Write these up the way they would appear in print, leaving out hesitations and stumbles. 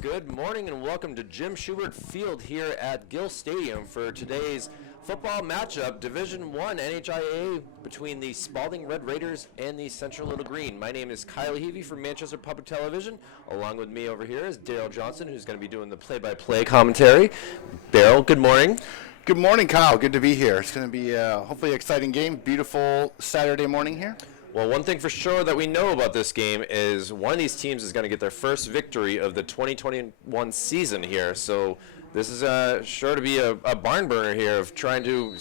Good morning and welcome to Jim Schubert Field here at Gill Stadium for today's football matchup, Division I NHIAA between the Spaulding Red Raiders and the Central Little Green. My name is Kyle Heavey from Manchester Public Television. Along with me over here is Daryl Johnson, who's going to be doing the play-by-play commentary. Daryl, good morning. Good morning, Kyle. Good to be here. It's going to be hopefully an exciting game. Beautiful Saturday morning here. Well, one thing for sure that we know about this game is one of these teams is going to get their first victory of the 2021 season here. So this is sure to be a barn burner here of trying to,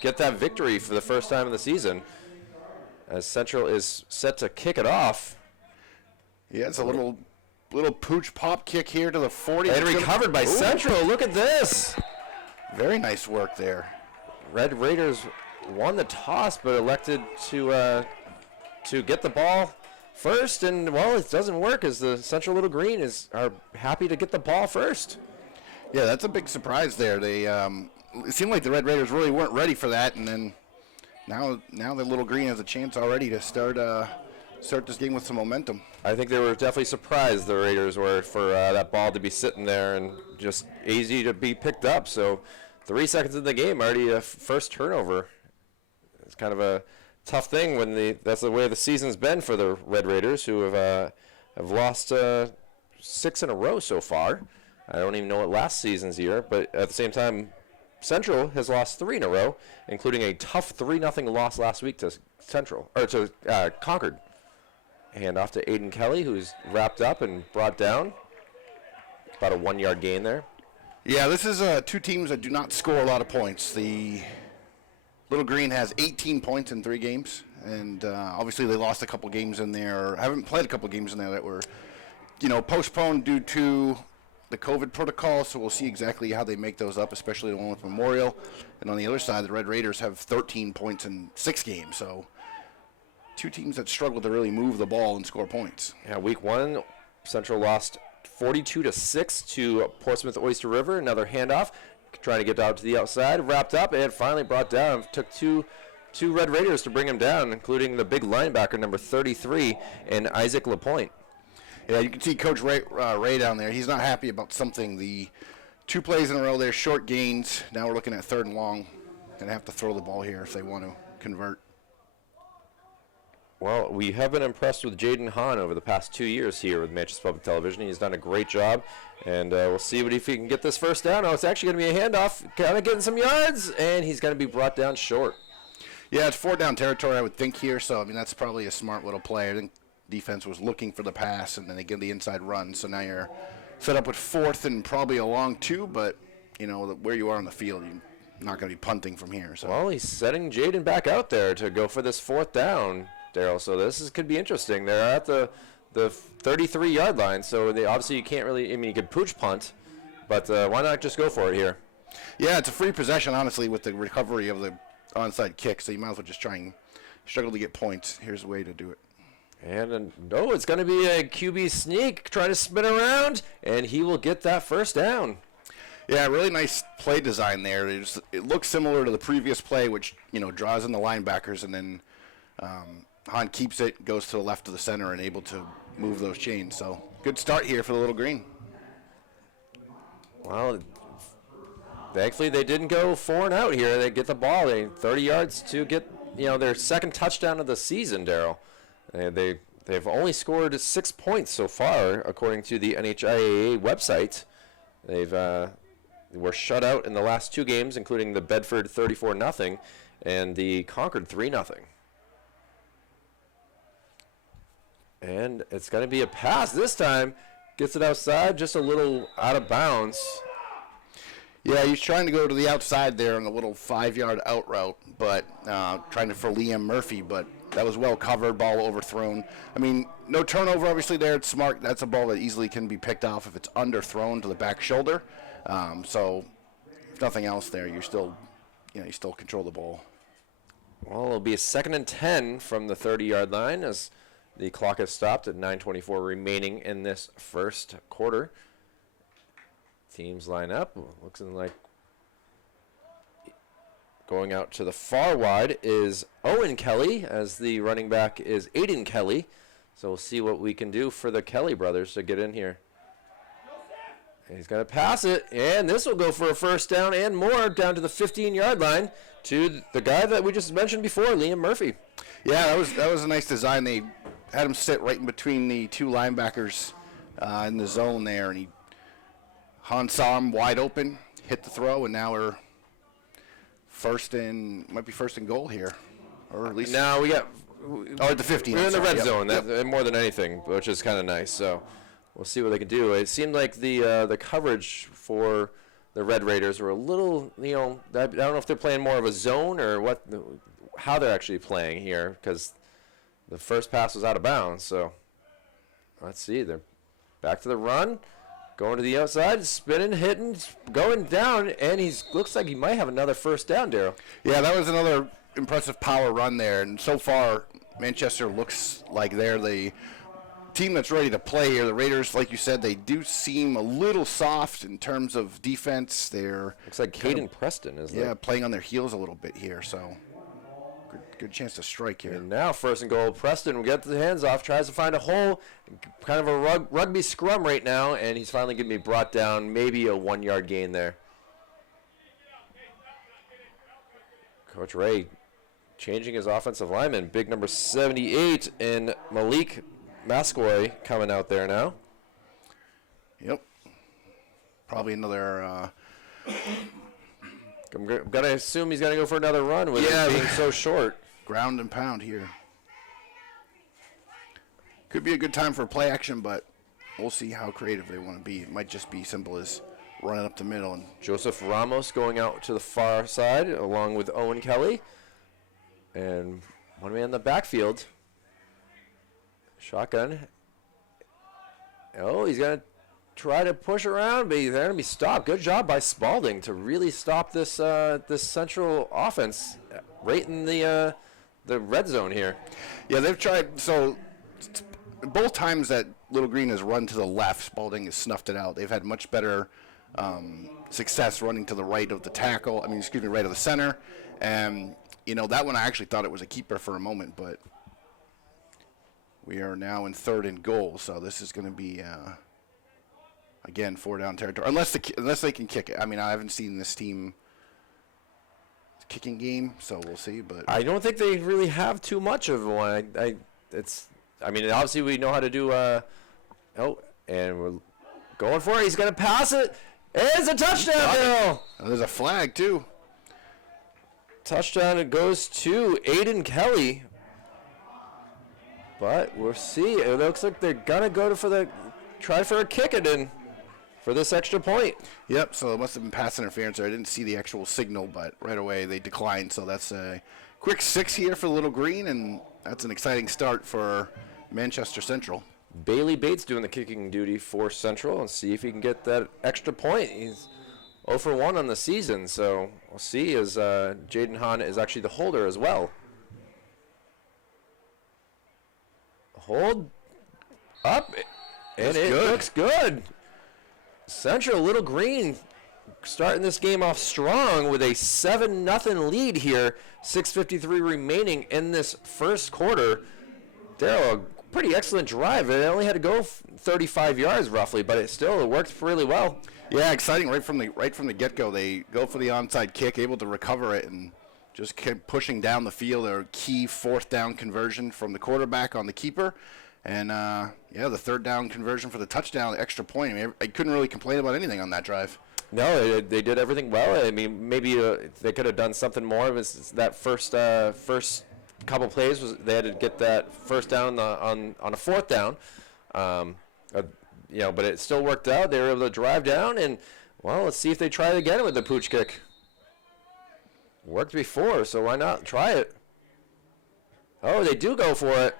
get that victory for the first time in the season. As Central is set to kick it off. Yeah, it's a little pooch pop kick here to the 40. And recovered by Central. Look at this. Very nice work there. Red Raiders won the toss, but elected to get the ball first, and well, it doesn't work as the Central Little Green are happy to get the ball first. Yeah, that's a big surprise there. They it seemed like the Red Raiders really weren't ready for that, and then now the Little Green has a chance already to start this game with some momentum. I think they were definitely surprised, the Raiders were, for that ball to be sitting there and just easy to be picked up. So 3 seconds in the game, already a first turnover. It's kind of a tough thing when that's the way the season's been for the Red Raiders, who have lost 6 in a row so far. I don't even know what last season's year, but at the same time, Central has lost 3 in a row, including a tough 3-0 loss last week to Concord. Hand off to Aiden Kelly, who's wrapped up and brought down. About a 1-yard gain there. Yeah, this is two teams that do not score a lot of points. The Little Green has 18 points in 3 games, and obviously they lost a couple games in there, or haven't played a couple games in there that were, postponed due to the COVID protocol, so we'll see exactly how they make those up, especially the one with Memorial. And on the other side, the Red Raiders have 13 points in 6 games, so two teams that struggle to really move the ball and score points. Yeah, week 1, Central lost 42-6 to Portsmouth Oyster River, another handoff. Trying to get out to the outside, wrapped up, and finally brought down. Took two Red Raiders to bring him down, including the big linebacker, number 33, and Isaac LaPointe. Yeah, you can see Coach Ray down there. He's not happy about something. The 2 plays in a row there, short gains. Now we're looking at 3rd and long, and have to throw the ball here if they want to convert. Well, we have been impressed with Jaden Hahn over the past 2 years here with Manchester Public Television. He's done a great job, and we'll see if he can get this first down. Oh, it's actually going to be a handoff, kind of getting some yards, and he's going to be brought down short. Yeah, it's 4th down territory, I would think, here, so, that's probably a smart little play. I think defense was looking for the pass, and then they give the inside run, so now you're set up with 4th and probably a long 2, but, where you are on the field, you're not going to be punting from here. So. Well, he's setting Jaden back out there to go for this 4th down, Daryl, so could be interesting. They're at the 33-yard line, so obviously you can't really, you could pooch punt, but why not just go for it here? Yeah, it's a free possession, honestly, with the recovery of the onside kick, so you might as well just try and struggle to get points. Here's a way to do it. And it's going to be a QB sneak, trying to spin around, and he will get that first down. Yeah, really nice play design there. It looks similar to the previous play, which, draws in the linebackers, and then Hahn keeps it, goes to the left of the center, and able to move those chains. So good start here for the Little Green. Well, thankfully they didn't go 4 and out here. They get the ball. 30 yards to get their second touchdown of the season, Daryl. They've only scored 6 points so far, according to the NHIAA website. They were shut out in the last 2 games, including the Bedford 34-0 and the Concord 3-0. And it's going to be a pass this time. Gets it outside, just a little out of bounds. Yeah, he's trying to go to the outside there on the little 5-yard out route, but trying for Liam Murphy, but that was well covered, ball overthrown. No turnover obviously there. It's smart. That's a ball that easily can be picked off if it's underthrown to the back shoulder. So if nothing else there, you still control the ball. Well, it'll be a 2nd and 10 from the 30-yard line as the clock has stopped at 9:24 remaining in this first quarter. Teams line up. Looks like going out to the far wide is Owen Kelly, as the running back is Aiden Kelly. So we'll see what we can do for the Kelly brothers to get in here. He's going to pass it, and this will go for a first down and more down to the 15-yard line to the guy that we just mentioned before, Liam Murphy. Yeah, that was a nice design. They had him sit right in between the two linebackers in the zone there, and Han saw him wide open, hit the throw, and now we're might be first and goal here, or at least now we got. At the 15. We're in the red Yep. zone, more than anything, which is kind of nice. So we'll see what they can do. It seemed like the coverage for the Red Raiders were a little, I don't know if they're playing more of a zone or how they're actually playing here, because the first pass was out of bounds. So let's see. They're back to the run, going to the outside, spinning, hitting, going down, and looks like he might have another first down, Daryl. Yeah, that was another impressive power run there, and so far Manchester looks like they're the team that's ready to play here. The Raiders, like you said, they do seem a little soft in terms of defense. They're looks like Caden Preston is playing on their heels a little bit here, so good chance to strike here. And now first and goal, Preston will get the hands off, tries to find a hole, kind of a rugby scrum right now, and he's finally going to be brought down, maybe a 1-yard gain there. Coach Ray changing his offensive lineman. Big number 78 and Malik Mascoy coming out there now. Yep. Probably another. I'm going to assume he's going to go for another run with it being so short. Ground and pound here. Could be a good time for play action, but we'll see how creative they want to be. It might just be simple as running up the middle. And Joseph Ramos going out to the far side along with Owen Kelly. And one man in the backfield. Shotgun. Oh, he's going to try to push around, but they're going to be stopped. Good job by Spaulding to really stop this this Central offense right in the red zone here. Yeah, they've tried. So both times that Little Green has run to the left, Spaulding has snuffed it out. They've had much better success running to the right of the tackle. Right of the center. And that one I actually thought it was a keeper for a moment, but we are now in 3rd and goal, so this is going to be again 4-down territory, unless they can kick it. I haven't seen this team kicking game, so we'll see. But I don't think they really have too much of one. Obviously we know how to do. And we're going for it. He's going to pass it. It's a touchdown, Bill. There's a flag too. Touchdown, it goes to Aiden Kelly. But we'll see. It looks like they're going to go try for a kick it in for this extra point. Yep, so it must have been pass interference there. I didn't see the actual signal, but right away they declined. So that's a quick 6 here for Little Green, and that's an exciting start for Manchester Central. Bailey Bates doing the kicking duty for Central, and see if he can get that extra point. He's 0 for 1 on the season, so we'll see as Jaden Hahn is actually the holder as well. Hold up, and it looks good. Central Little Green starting this game off strong with a 7-0 lead here. 6:53 remaining in this first quarter. Daryl, a pretty excellent drive. It only had to go 35 yards roughly, but it worked really well. Yeah, exciting right from the get-go. They go for the onside kick, able to recover it, and just kept pushing down the field. Their key 4th down conversion from the quarterback on the keeper. And, the 3rd down conversion for the touchdown, the extra point. I couldn't really complain about anything on that drive. No, they did everything well. Maybe they could have done something more. It was that first couple plays they had to get that first down on a 4th down. But it still worked out. They were able to drive down, and, let's see if they try it again with the pooch kick. Worked before, so why not try it? Oh, they do go for it.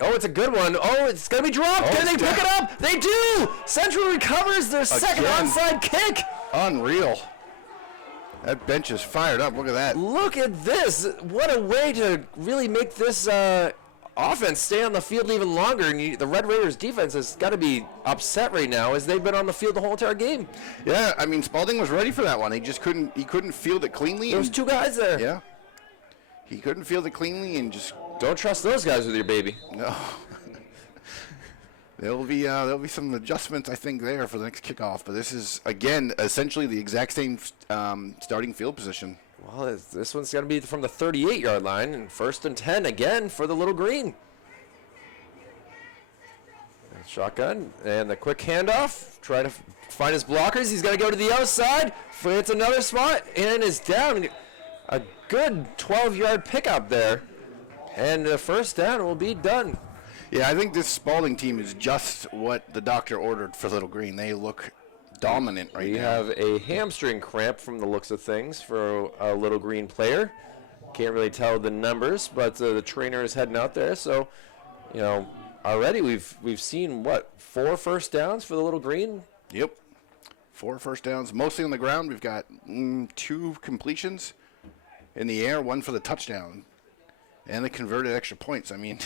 Oh, it's a good one. Oh, it's going to be dropped. Can they pick it up? They do! Central recovers their second onside kick. Unreal. That bench is fired up. Look at that. Look at this. What a way to really make this offense stay on the field even longer. And the Red Raiders defense has got to be upset right now as they've been on the field the whole entire game. Yeah, Spaulding was ready for that one. He just couldn't field it cleanly. There was 2 guys there. Yeah. He couldn't field it cleanly and just... Don't trust those guys with your baby. No. There'll be some adjustments, I think, there for the next kickoff. But this is, again, essentially the exact same starting field position. Well, this one's going to be from the 38-yard line, and 1st and 10 again for the Little Green. And shotgun, and the quick handoff. Try to find his blockers. He's going to go to the outside. It's another spot, and is down. A good 12-yard pickup there. And the 1st down will be done. Yeah, I think this Spaulding team is just what the doctor ordered for Little Green. They look dominant right now. We have a hamstring cramp from the looks of things for a Little Green player. Can't really tell the numbers, but the trainer is heading out there. So, already we've seen, 4 first downs for the Little Green? Yep. 4 first downs, mostly on the ground. We've got 2 completions in the air, 1 for the touchdown. And the converted extra points. I mean,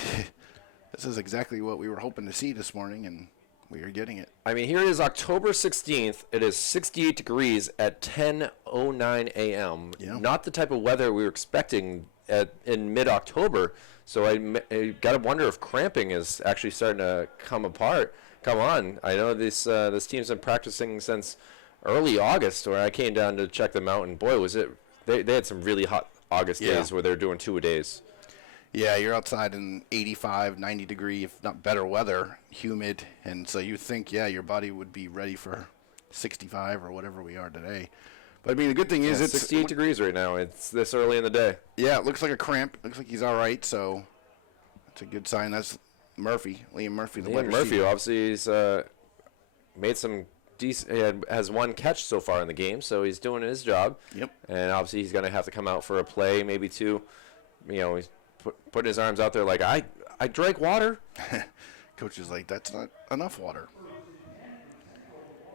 this is exactly what we were hoping to see this morning, and we are getting it. I mean, here it is October 16th. It is 68 degrees at 10:09 a.m. Yeah. Not the type of weather we were expecting in mid-October. So I got to wonder if cramping is actually starting to come on. I know this team's been practicing since early August, where I came down to check them out, and boy, was it they had some really hot August days where they're doing 2-a-days. Yeah, you're outside in 85, 90 degree, if not better weather, humid, and so you think, your body would be ready for 65 or whatever we are today. But I mean, the good thing is it's 68 degrees right now. It's this early in the day. Yeah, it looks like a cramp. Looks like he's all right, so that's a good sign. That's Liam Murphy, the wide receiver. Murphy, obviously, he's made some decent. Has 1 catch so far in the game, so he's doing his job. Yep. And obviously, he's going to have to come out for a play, maybe 2. He's putting his arms out there like, I drank water. Coach is like, that's not enough water.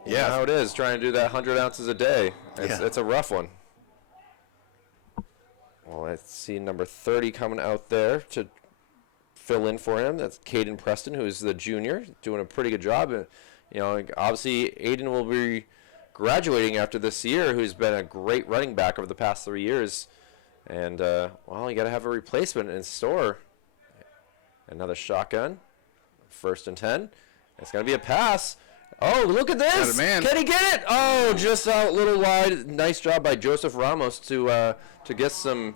Yeah, how it is, trying to do that 100 ounces a day. It's a rough one. Well, let's see number 30 coming out there to fill in for him. That's Caden Preston, who's the junior, doing a pretty good job. Obviously, Aiden will be graduating after this year, who's been a great running back over the past 3 years. And, you got to have a replacement in store. Another shotgun. 1st and 10. It's going to be a pass. Oh, look at this. Man. Can he get it? Oh, just out a little wide. Nice job by Joseph Ramos to get some,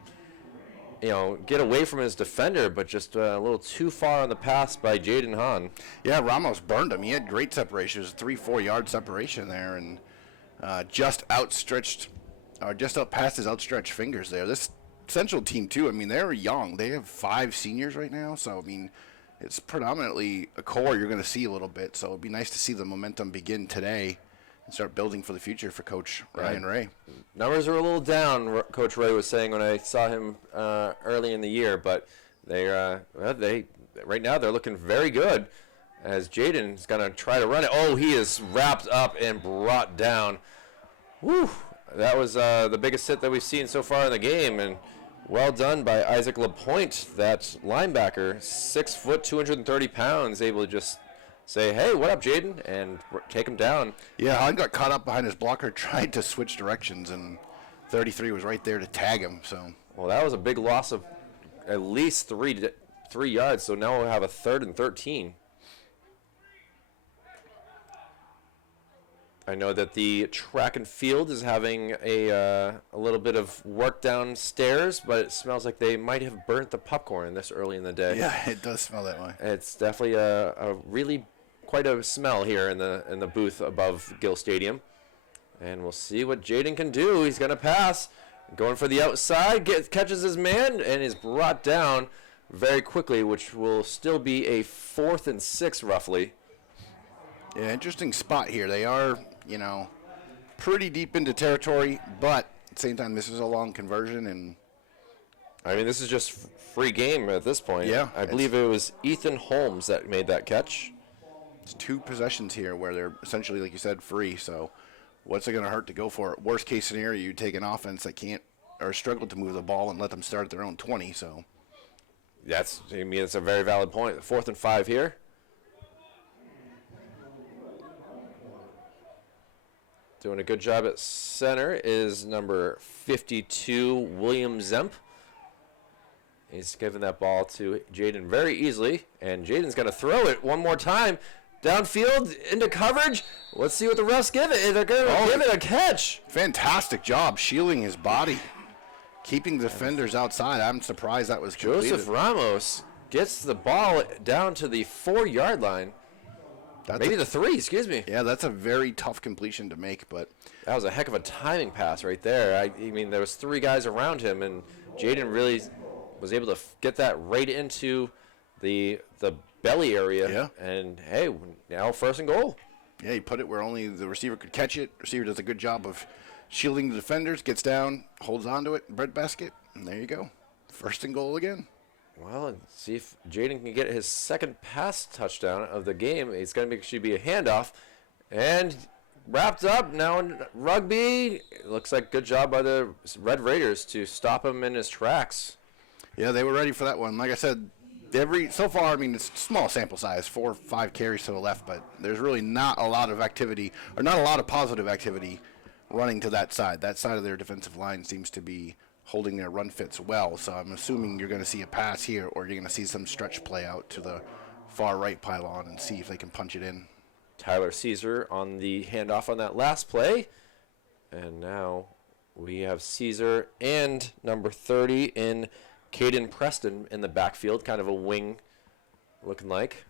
get away from his defender, but just a little too far on the pass by Jaden Hahn. Yeah, Ramos burned him. He had great separation. It was a 3-4 yard separation there, and just out past his outstretched fingers there. This Central team, too, I mean, they're young. They have 5 seniors right now, so, I mean, it's predominantly a core you're going to see a little bit, so it'd be nice to see the momentum begin today and start building for the future for Coach Ryan Ray. Numbers are a little down, Coach Ray was saying when I saw him early in the year, but they right now they're looking very good as Jaden's going to try to run it. Oh, he is wrapped up and brought down. Woo! That was the biggest hit that we've seen so far in the game, and well done by Isaac LaPointe, that linebacker, 6 foot, 230 pounds, able to just say, hey, what up, Jaden, and take him down. Yeah, Hahn got caught up behind his blocker, tried to switch directions, and 33 was right there to tag him. So, well, that was a big loss of at least 3 yards, so now we'll have a 3rd and 13. I know that the track and field is having a little bit of work downstairs, but it smells like they might have burnt the popcorn this early in the day. Yeah, it does smell that way. It's definitely a really quite a smell here in the booth above Gill Stadium. And we'll see what Jaden can do. He's going to pass. Going for the outside, catches his man, and is brought down very quickly, which will still be a 4th and 6 roughly. Yeah, interesting spot here. They are, pretty deep into territory, but at the same time, this is a long conversion. And I mean, this is just free game at this point. Yeah. I believe it was Ethan Holmes that made that catch. It's 2 possessions here where they're essentially, like you said, free. So what's it going to hurt to go for it? Worst case scenario, you take an offense that can't or struggle to move the ball and let them start at their own 20. So it's a very valid point. 4th and 5 here. Doing a good job at center is number 52, William Zemp. He's giving that ball to Jaden very easily, and Jaden's going to throw it one more time. downfield into coverage. Let's see what the refs give it. They're going to give it a catch. Fantastic job shielding his body, keeping the defenders outside. I'm surprised that was completed. Joseph Ramos gets the ball down to the 4-yard line. Maybe the 3, excuse me. Yeah, that's a very tough completion to make, but that was a heck of a timing pass right there. I mean, there was 3 guys around him, and Jaden really was able to get that right into the belly area. Yeah. And, hey, now 1st and goal. Yeah, he put it where only the receiver could catch it. Receiver does a good job of shielding the defenders, gets down, holds onto it, breadbasket, and there you go. 1st and goal again. Well, and see if Jaden can get his 2nd pass touchdown of the game. It's going to actually be a handoff. And wrapped up now in rugby. It looks like good job by the Red Raiders to stop him in his tracks. Yeah, they were ready for that one. Like I said, so far, I mean, it's small sample size, 4 or 5 carries to the left, but there's really not a lot of activity, or not a lot of positive activity running to that side. That side of their defensive line seems to be holding their run fits well, so I'm assuming you're going to see a pass here, or you're going to see some stretch play out to the far right pylon and see if they can punch it in. Tyler Caesar on the handoff on that last play. And now we have Caesar and number 30 in Caden Preston in the backfield, kind of a wing looking like.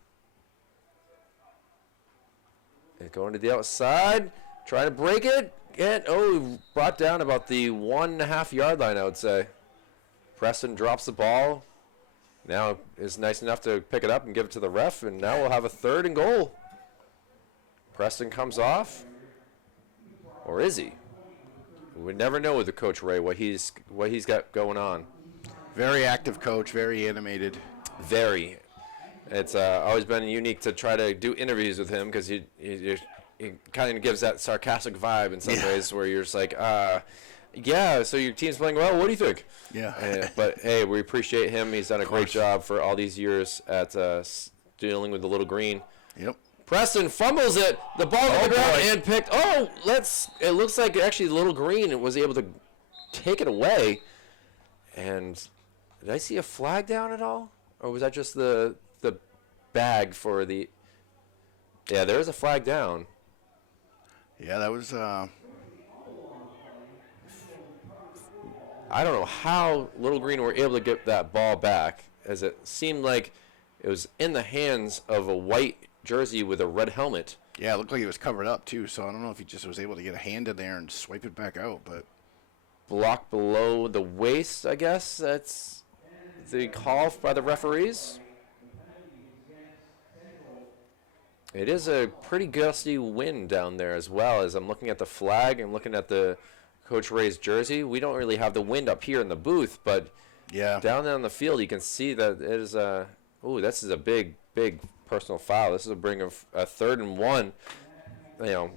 And going to the outside, trying to break it. And, brought down about the 1.5 yard line, I would say. Preston drops the ball. Now is nice enough to pick it up and give it to the ref, and now we'll have a 3rd and goal. Preston comes off, or is he? We never know with the Coach Ray what he's got going on. Very active coach, very animated. Very. It's always been unique to try to do interviews with him because he kind of gives that sarcastic vibe in some ways where you're just like, yeah, so your team's playing well. What do you think? Yeah. But, hey, we appreciate him. He's done a great job for all these years at dealing with the little green. Yep. Preston fumbles it. The ball to the ground and picked. It looks like actually Little Green was able to take it away. And did I see a flag down at all? Or was that just the bag for the... Yeah, there is a flag down. Yeah, that was... I don't know how Little Green were able to get that ball back, as it seemed like it was in the hands of a white jersey with a red helmet. Yeah, it looked like it was covered up, too, so I don't know if he just was able to get a hand in there and swipe it back out, but... Blocked below the waist, I guess. That's the call by the referees. It is a pretty gusty wind down there as well. As I'm looking at the flag and looking at the Coach Ray's jersey, we don't really have the wind up here in the booth, but down there on the field, you can see that it is this is a big personal foul. This is a bring of a 3rd and 1. Yeah,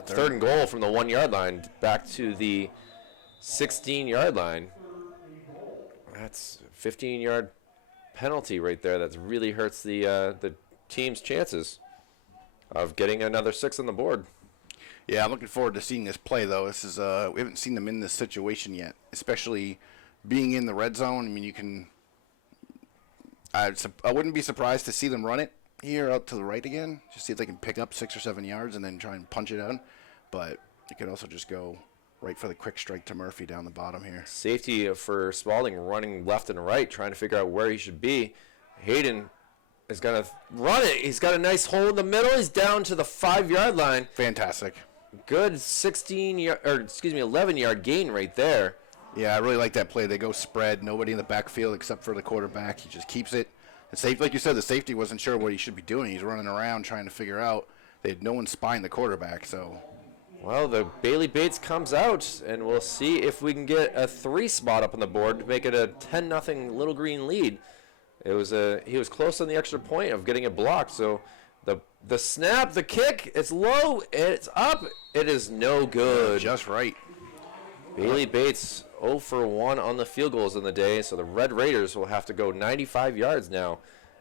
3rd and goal from the 1 yard line back to the 16-yard line. That's a 15-yard penalty right there. That really hurts the team's chances of getting another 6 on the board. Yeah, I'm looking forward to seeing this play, though. This is we haven't seen them in this situation yet, especially being in the red zone. I mean, you can. I wouldn't be surprised to see them run it here out to the right again, just see if they can pick up 6 or 7 yards and then try and punch it out. But you could also just go right for the quick strike to Murphy down the bottom here. Safety for Spaulding running left and right, trying to figure out where he should be. Hayden is going to run it. He's got a nice hole in the middle. He's down to the 5-yard line. Fantastic. Good 11-yard gain right there. Yeah, I really like that play. They go spread, nobody in the backfield except for the quarterback. He just keeps it. And safe, like you said, the safety wasn't sure what he should be doing. He's running around trying to figure out. They had no one spying the quarterback, so. Well, the Bailey Bates comes out, and we'll see if we can get a 3 spot up on the board to make it a 10-0 Little Green lead. He was close on the extra point of getting it blocked. So the snap, the kick, it's low, it's up, it is no good. Just right. Bailey Bates 0 for 1 on the field goals in the day, so the Red Raiders will have to go 95 yards now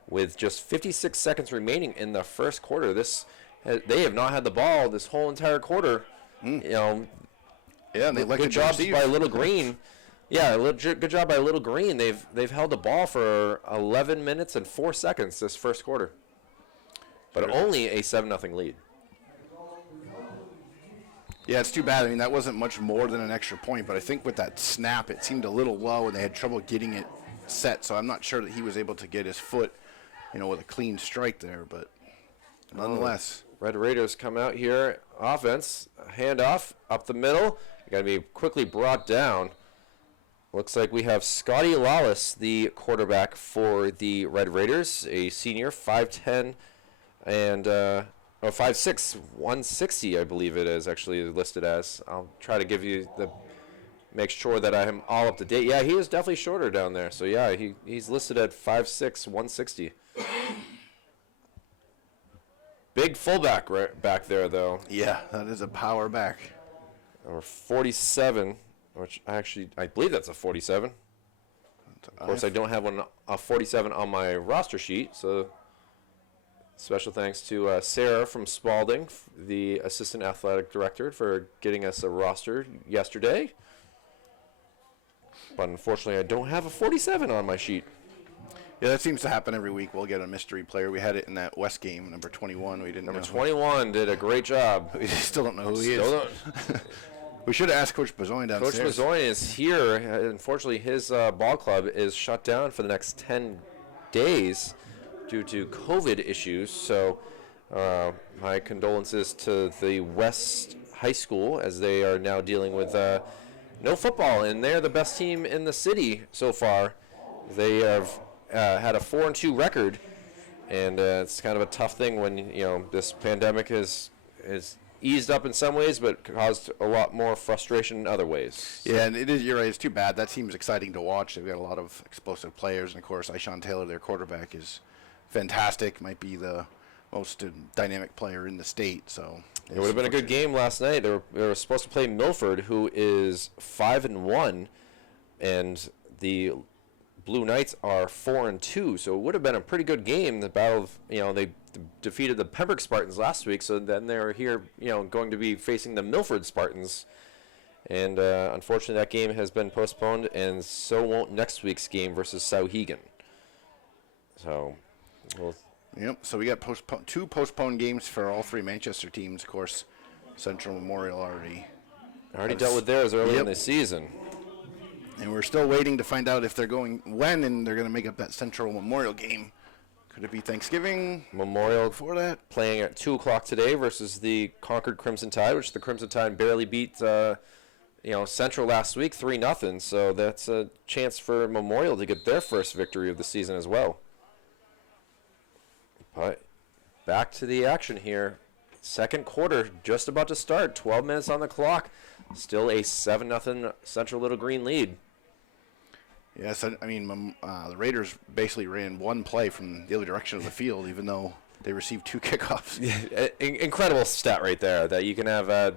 with just 56 seconds remaining in the first quarter. They have not had the ball this whole entire quarter. Yeah, and they good job by Little Green. Yeah, good job by Little Green. They've held the ball for 11 minutes and 4 seconds this first quarter. but only a 7-0 lead. Yeah, it's too bad. I mean, that wasn't much more than an extra point, but I think with that snap, it seemed a little low, and they had trouble getting it set, so I'm not sure that he was able to get his foot, with a clean strike there, but nonetheless. Red Raiders come out here, offense, handoff, up the middle. Got to be quickly brought down. Looks like we have Scotty Lawless, the quarterback for the Red Raiders, a senior, 5'10", and 5'6", 160, I believe it is actually listed as. I'll try to give you make sure that I am all up to date. Yeah, he is definitely shorter down there. So yeah, he's listed at 5'6", 160. Big fullback right back there, though. Yeah, that is a power back. Number 47, which I believe that's a 47. Of course, I don't have a 47 on my roster sheet, so special thanks to Sarah from Spaulding, the assistant athletic director, for getting us a roster yesterday. But unfortunately, I don't have a 47 on my sheet. Yeah, that seems to happen every week. We'll get a mystery player. We had it in that West game, number 21. We didn't know. Number 21 did a great job. We still don't know who he is. We should have asked Coach Bezoin downstairs. Coach Bezoin is here. Unfortunately, his ball club is shut down for the next 10 days due to COVID issues. So my condolences to the West High School, as they are now dealing with no football, and they're the best team in the city so far. They have had a 4-2 record, and it's kind of a tough thing when this pandemic is eased up in some ways, but caused a lot more frustration in other ways. Yeah, and you're right. It's too bad. That team's exciting to watch. They've got a lot of explosive players, and of course, Ishawn Taylor, their quarterback, is fantastic. Might be the most dynamic player in the state. So it would have been a good game last night. They were supposed to play Milford, who is 5-1, and the Blue Knights are 4-2, so it would have been a pretty good game. The battle of, they defeated the Pembroke Spartans last week, so then they're here, going to be facing the Milford Spartans. And unfortunately, that game has been postponed, and so won't next week's game versus Sauhegan. So, Yep, so we got two postponed games for all three Manchester teams. Of course, Central Memorial already dealt with theirs early in the season. And we're still waiting to find out if they're going and they're going to make up that Central Memorial game. Could it be Thanksgiving? Memorial before that? Playing at 2 o'clock today versus the Concord Crimson Tide, which the Crimson Tide barely beat Central last week 3-0. So that's a chance for Memorial to get their first victory of the season as well. But back to the action here. Second quarter just about to start. 12 minutes on the clock. Still a 7-0 Central Little Green lead. Yes, I mean, the Raiders basically ran one play from the other direction of the field, even though they received 2 kickoffs. Yeah, incredible stat right there, that you can have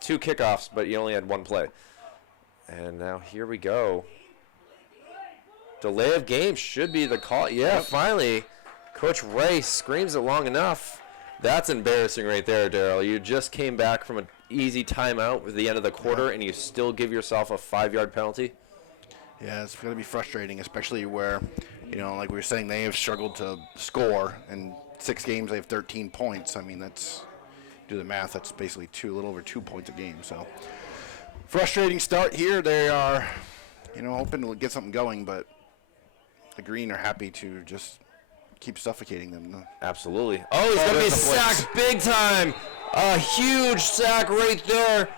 2 kickoffs, but you only had 1 play. And now here we go. Delay of game should be the call. Yeah, finally. Coach Ray screams it long enough. That's embarrassing right there, Daryl. You just came back from an easy timeout at the end of the quarter, and you still give yourself a 5-yard penalty. Yeah, it's going to be frustrating, especially where, like we were saying, they have struggled to score. In 6 games, they have 13 points. I mean, do the math, that's basically a little over 2 points a game. So, frustrating start here. They are, hoping to get something going, but the Green are happy to just keep suffocating them. Absolutely. Oh, he's going to be sacked big time. A huge sack right there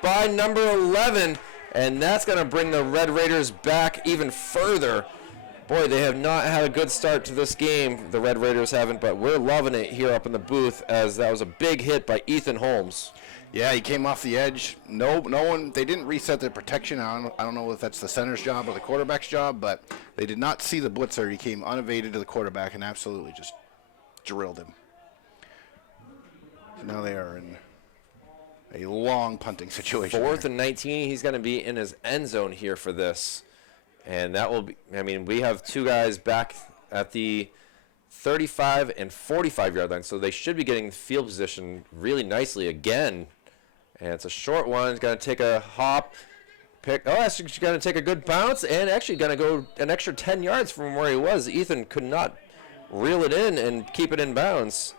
by number 11. And that's going to bring the Red Raiders back even further. Boy, they have not had a good start to this game. The Red Raiders haven't, but we're loving it here up in the booth, as that was a big hit by Ethan Holmes. Yeah, he came off the edge. No one. They didn't reset their protection. I don't know if that's the center's job or the quarterback's job, but they did not see the blitzer. He came unevaded to the quarterback and absolutely just drilled him. So now they are in a long punting situation. 4th and 19. He's going to be in his end zone here for this. And that will be, we have 2 guys back at the 35 and 45-yard line. So they should be getting field position really nicely again. And it's a short one. It's going to take a hop. Actually going to take a good bounce. And actually going to go an extra 10 yards from where he was. Ethan could not reel it in and keep it in bounds.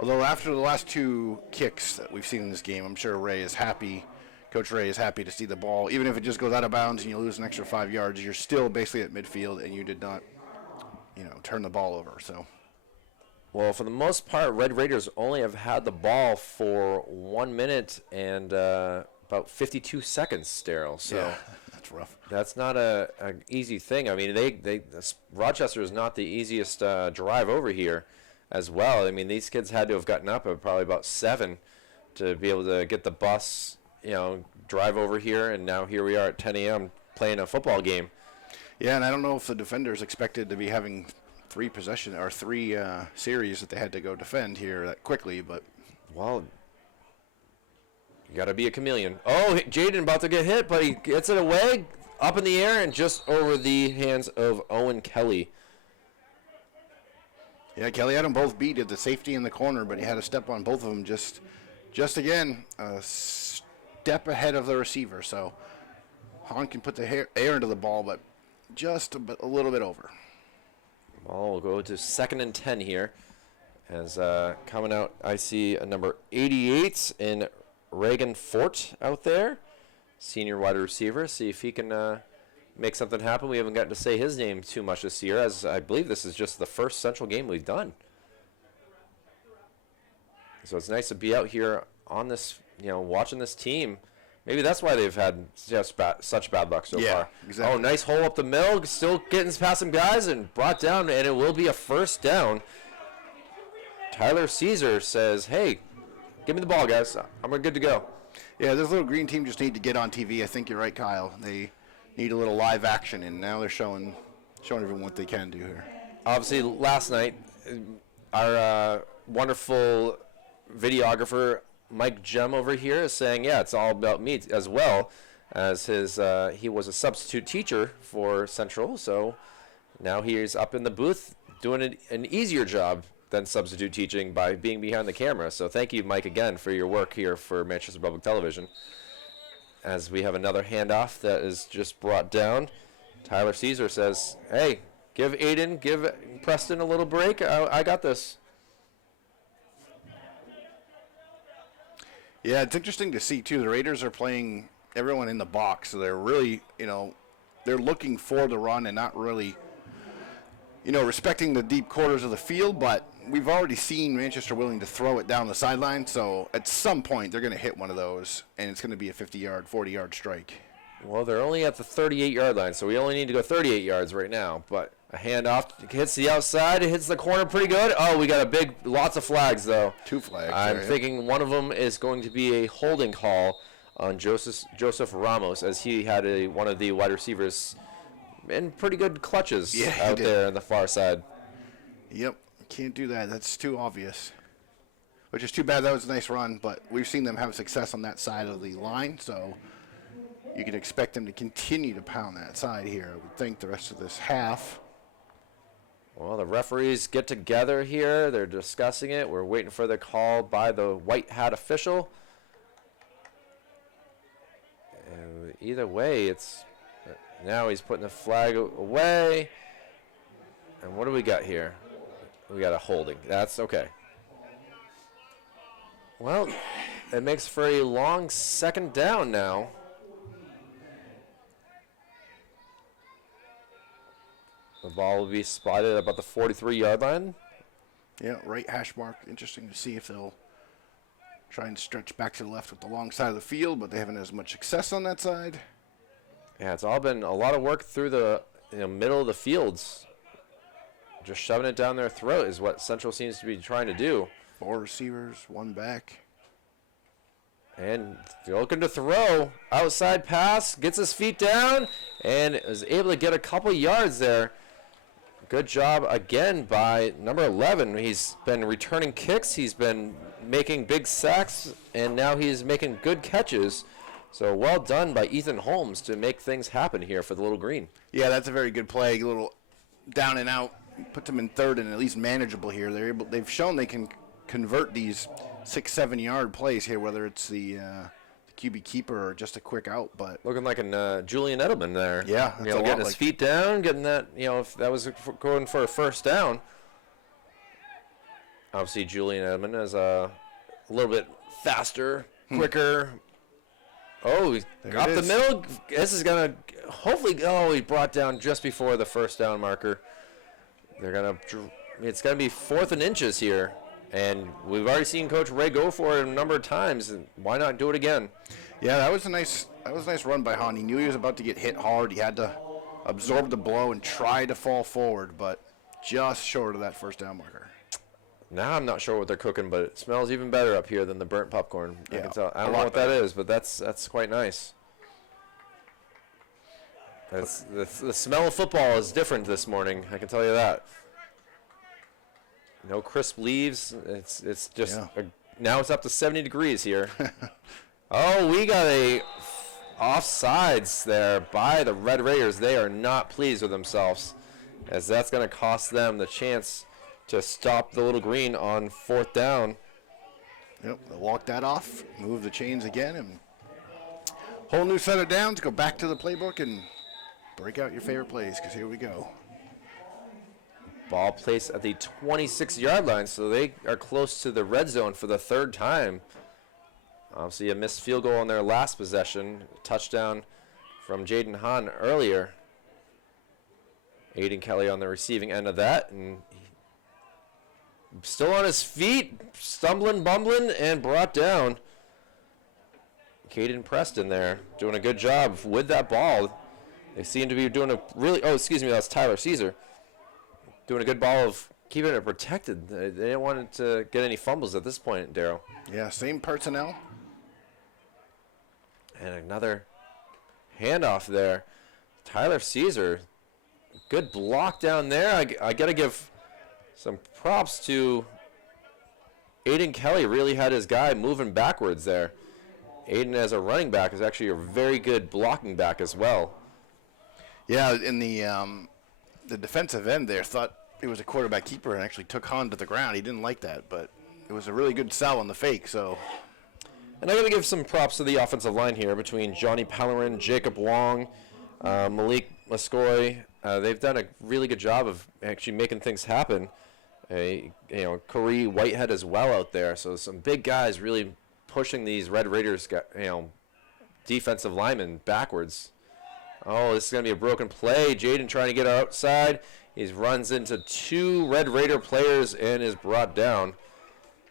Although after the last 2 kicks that we've seen in this game, I'm sure Ray is happy. Coach Ray is happy to see the ball. Even if it just goes out of bounds and you lose an extra 5 yards, you're still basically at midfield and you did not, turn the ball over. So. Well, for the most part, Red Raiders only have had the ball for 1 minute and about 52 seconds, Daryl. So yeah, that's rough. That's not an easy thing. I mean, Rochester is not the easiest drive over here as well. I mean, these kids had to have gotten up at probably about 7 to be able to get the bus, drive over here. And now here we are at 10 a.m. playing a football game. Yeah, and I don't know if the defenders expected to be having 3 series that they had to go defend here that quickly, but. Well, you got to be a chameleon. Oh, Jaden about to get hit, but he gets it away, up in the air, and just over the hands of Owen Kelly. Yeah, Kelly had them both beat at the safety in the corner, but he had to step on both of them just again, a step ahead of the receiver. So Hahn can put the air into the ball, but just a little bit over. Ball will go to 2nd and 10 here. As coming out, I see a number 88 in Reagan Fort out there, senior wide receiver. See if he can make something happen. We haven't gotten to say his name too much this year, as I believe this is just the first Central game we've done. So it's nice to be out here on this, watching this team. Maybe that's why they've had such bad luck so far. Exactly. Oh, nice hole up the middle, still getting past some guys and brought down, and it will be a first down. Tyler Caesar says, hey, give me the ball, guys. I'm good to go. Yeah, this little green team just need to get on TV. I think you're right, Kyle. They need a little live action, and now they're showing everyone what they can do here. Obviously, last night, our wonderful videographer, Mike Jem over here, is saying, yeah, it's all about me as well, as he was a substitute teacher for Central, so now he is up in the booth doing an easier job than substitute teaching by being behind the camera. So thank you, Mike, again for your work here for Manchester Public Television. As we have another handoff that is just brought down, Tyler Caesar says, hey, give Preston a little break. I got this. Yeah, it's interesting to see, too. The Raiders are playing everyone in the box, so they're really, they're looking for the run and not really, respecting the deep quarters of the field, but we've already seen Manchester willing to throw it down the sideline, so at some point they're going to hit one of those, and it's going to be a 50-yard, 40-yard strike. Well, they're only at the 38-yard line, so we only need to go 38 yards right now, but a handoff hits the outside, it hits the corner pretty good. Oh, we got lots of flags, though. 2 flags. I'm thinking one of them is going to be a holding call on Joseph Ramos, as he had one of the wide receivers in pretty good clutches out there on the far side. Yep, can't do that. That's too obvious. Which is too bad. That was a nice run, but we've seen them have success on that side of the line, so you can expect them to continue to pound that side here, I would think, the rest of this half. Well, the referees get together here. They're discussing it. We're waiting for the call by the white hat official. Either way, now he's putting the flag away. And what do we got here? We got a holding. That's okay. Well, it makes for a long 2nd down now. The ball will be spotted about the 43-yard line. Yeah, right hash mark. Interesting to see if they'll try and stretch back to the left with the long side of the field, but they haven't had as much success on that side. Yeah, it's all been a lot of work through the middle of the fields. Just shoving it down their throat is what Central seems to be trying to do. 4 receivers, 1 back. And they're looking to throw. Outside pass, gets his feet down, and is able to get a couple yards there. Good job again by number 11. He's been returning kicks. He's been making big sacks, and now he's making good catches. So well done by Ethan Holmes to make things happen here for the Little Green. Yeah, that's a very good play. A little down and out. Put them in 3rd and at least manageable here. They've shown they can convert these 6-7 yard plays here, whether it's the QB keeper or just a quick out. But looking like a Julian Edelman there. Yeah, getting his feet down, getting that. If that was going for a first down. Obviously, Julian Edmond is a little bit faster, quicker. Oh, up the middle. This is going to hopefully, he brought down just before the first down marker. It's going to be 4th and inches here. And we've already seen Coach Ray go for it a number of times. And why not do it again? Yeah, that was a nice run by Hahn. He knew he was about to get hit hard. He had to absorb the blow and try to fall forward, but just short of that first down marker. Now I'm not sure what they're cooking, but it smells even better up here than the burnt popcorn. Yeah, I can tell. I don't know what that is, but that's quite nice. The smell of football is different this morning. I can tell you that. No crisp leaves. It's just now it's up to 70 degrees here. Oh, we got a offsides there by the Red Raiders. They are not pleased with themselves, as that's going to cost them the chance to stop the Little Green on 4th down. Yep, they'll walk that off, move the chains again, and whole new set of downs. Go back to the playbook and break out your favorite plays, because here we go. Ball placed at the 26-yard line, so they are close to the red zone for the 3rd time. Obviously, a missed field goal on their last possession. Touchdown from Jaden Hahn earlier. Aiden Kelly on the receiving end of that, and still on his feet, stumbling, bumbling, and brought down. Caden Preston there doing a good job with that ball. They seem to be doing a really, that's Tyler Caesar. Doing a good ball of keeping it protected. They didn't want it to get any fumbles at this point, Darryl. Yeah, same personnel. And another handoff there. Tyler Caesar, good block down there. I got to give some props to Aiden Kelly. Really had his guy moving backwards there. Aiden, as a running back, is actually a very good blocking back as well. Yeah, in the defensive end there thought it was a quarterback keeper and actually took Hahn to the ground. He didn't like that, but it was a really good sell on the fake. So, and I got to give some props to the offensive line here between Johnny Pellerin, Jacob Wong, Malik Muscoy. They've done a really good job of actually making things happen. Corey Whitehead as well out there. So some big guys really pushing these Red Raiders, defensive linemen backwards. Oh, this is going to be a broken play. Jaden trying to get outside. He runs into 2 Red Raider players and is brought down.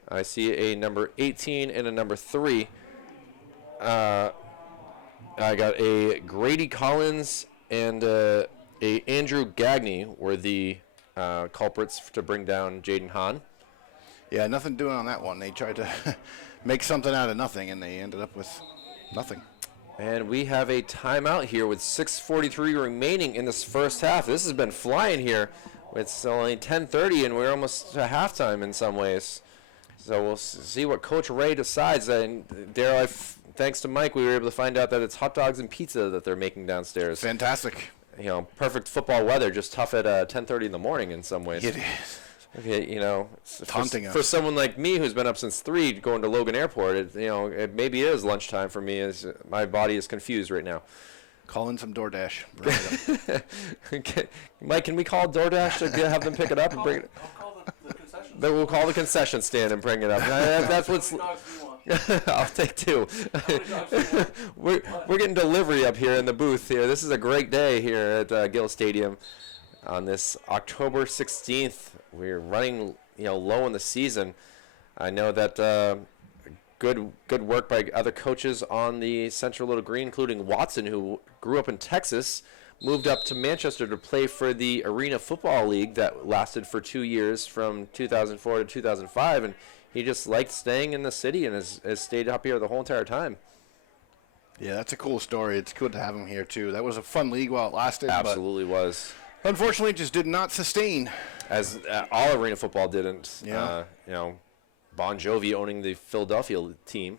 I see a number 18 and a number 3. I got a Grady Collins and a Andrew Gagney were the culprits to bring down Jaden Hahn. Yeah, nothing doing on that one. They tried to make something out of nothing, and they ended up with nothing. And we have a timeout here with 6:43 remaining in this first half. This has been flying here. It's only 10:30, and we're almost to halftime in some ways. So we'll see what Coach Ray decides. And Darryl, thanks to Mike, we were able to find out that it's hot dogs and pizza that they're making downstairs. Fantastic. Perfect football weather, just tough at 10:30 in the morning in some ways. It is. Okay, Taunting us. For someone like me who's been up since 3 going to Logan Airport, it maybe is lunchtime for me. As my body is confused right now. Call in some DoorDash. Bring it up. Okay. Mike, can we call DoorDash to have them pick it up and bring it? I'll call the concession stand. We'll call the concession stand and bring it up. That's what's. I'll take 2. We're getting delivery up here in the booth here. This is a great day here at Gill Stadium on this October 16th. We're running, low in the season. I know that good work by other coaches on the Central Little Green, including Watson, who grew up in Texas, moved up to Manchester to play for the Arena Football League that lasted for 2 years from 2004 to 2005, and he just liked staying in the city and has stayed up here the whole entire time. Yeah, that's a cool story. It's good to have him here, too. That was a fun league while it lasted. Absolutely was. Unfortunately, it just did not sustain. As all arena football didn't. Yeah. Bon Jovi owning the Philadelphia team.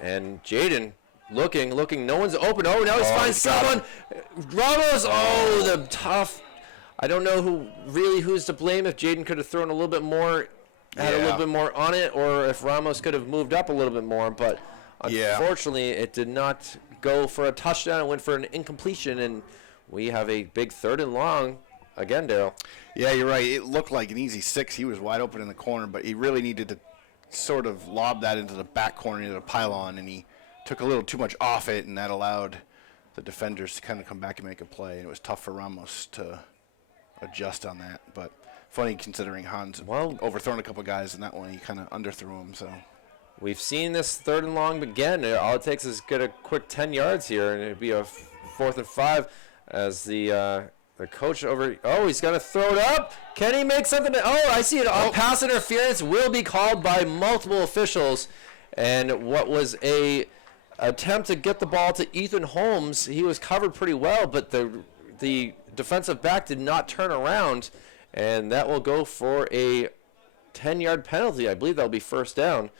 And Jaden looking. No one's open. Oh, now he's finds someone. Ramos. Oh, the tough. I don't know who's to blame. If Jaden could have thrown a little bit more, had a little bit more on it, or if Ramos could have moved up a little bit more. But unfortunately, it did not go for a touchdown. It went for an incompletion, and we have a big 3rd and long again, Daryl. Yeah, you're right. It looked like an easy 6. He was wide open in the corner, but he really needed to sort of lob that into the back corner into the pylon, and he took a little too much off it, and that allowed the defenders to kind of come back and make a play. And it was tough for Ramos to adjust on that. But funny considering Hans overthrown a couple guys, and that one he kind of underthrew him. So we've seen this 3rd and long again. All it takes is get a quick 10 yards here, and it'd be a 4th and 5 as the coach over. Oh, he's going to throw it up. Can he make something? I see it. Pass interference will be called by multiple officials. And what was a attempt to get the ball to Ethan Holmes, he was covered pretty well, but the defensive back did not turn around, and that will go for a 10-yard penalty. I believe that'll be 1st down.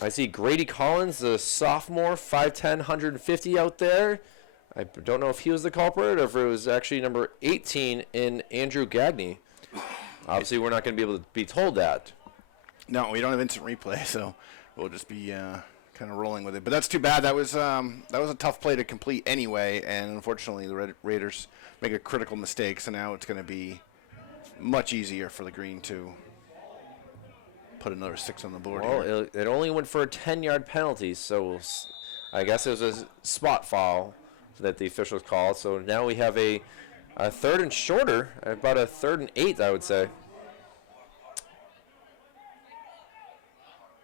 I see Grady Collins, the sophomore, 5'10", 150 out there. I don't know if he was the culprit or if it was actually number 18 in Andrew Gagne. Obviously, we're not going to be able to be told that. No, we don't have instant replay, so we'll just be kind of rolling with it. But that's too bad. That was a tough play to complete anyway, and unfortunately, the Raiders make a critical mistake. So now it's going to be much easier for the Green to put another 6 on the board. Well, it only went for a 10-yard penalty, so I guess it was a spot foul that the officials called. So now we have a 3rd and shorter, about a 3rd and 8, I would say.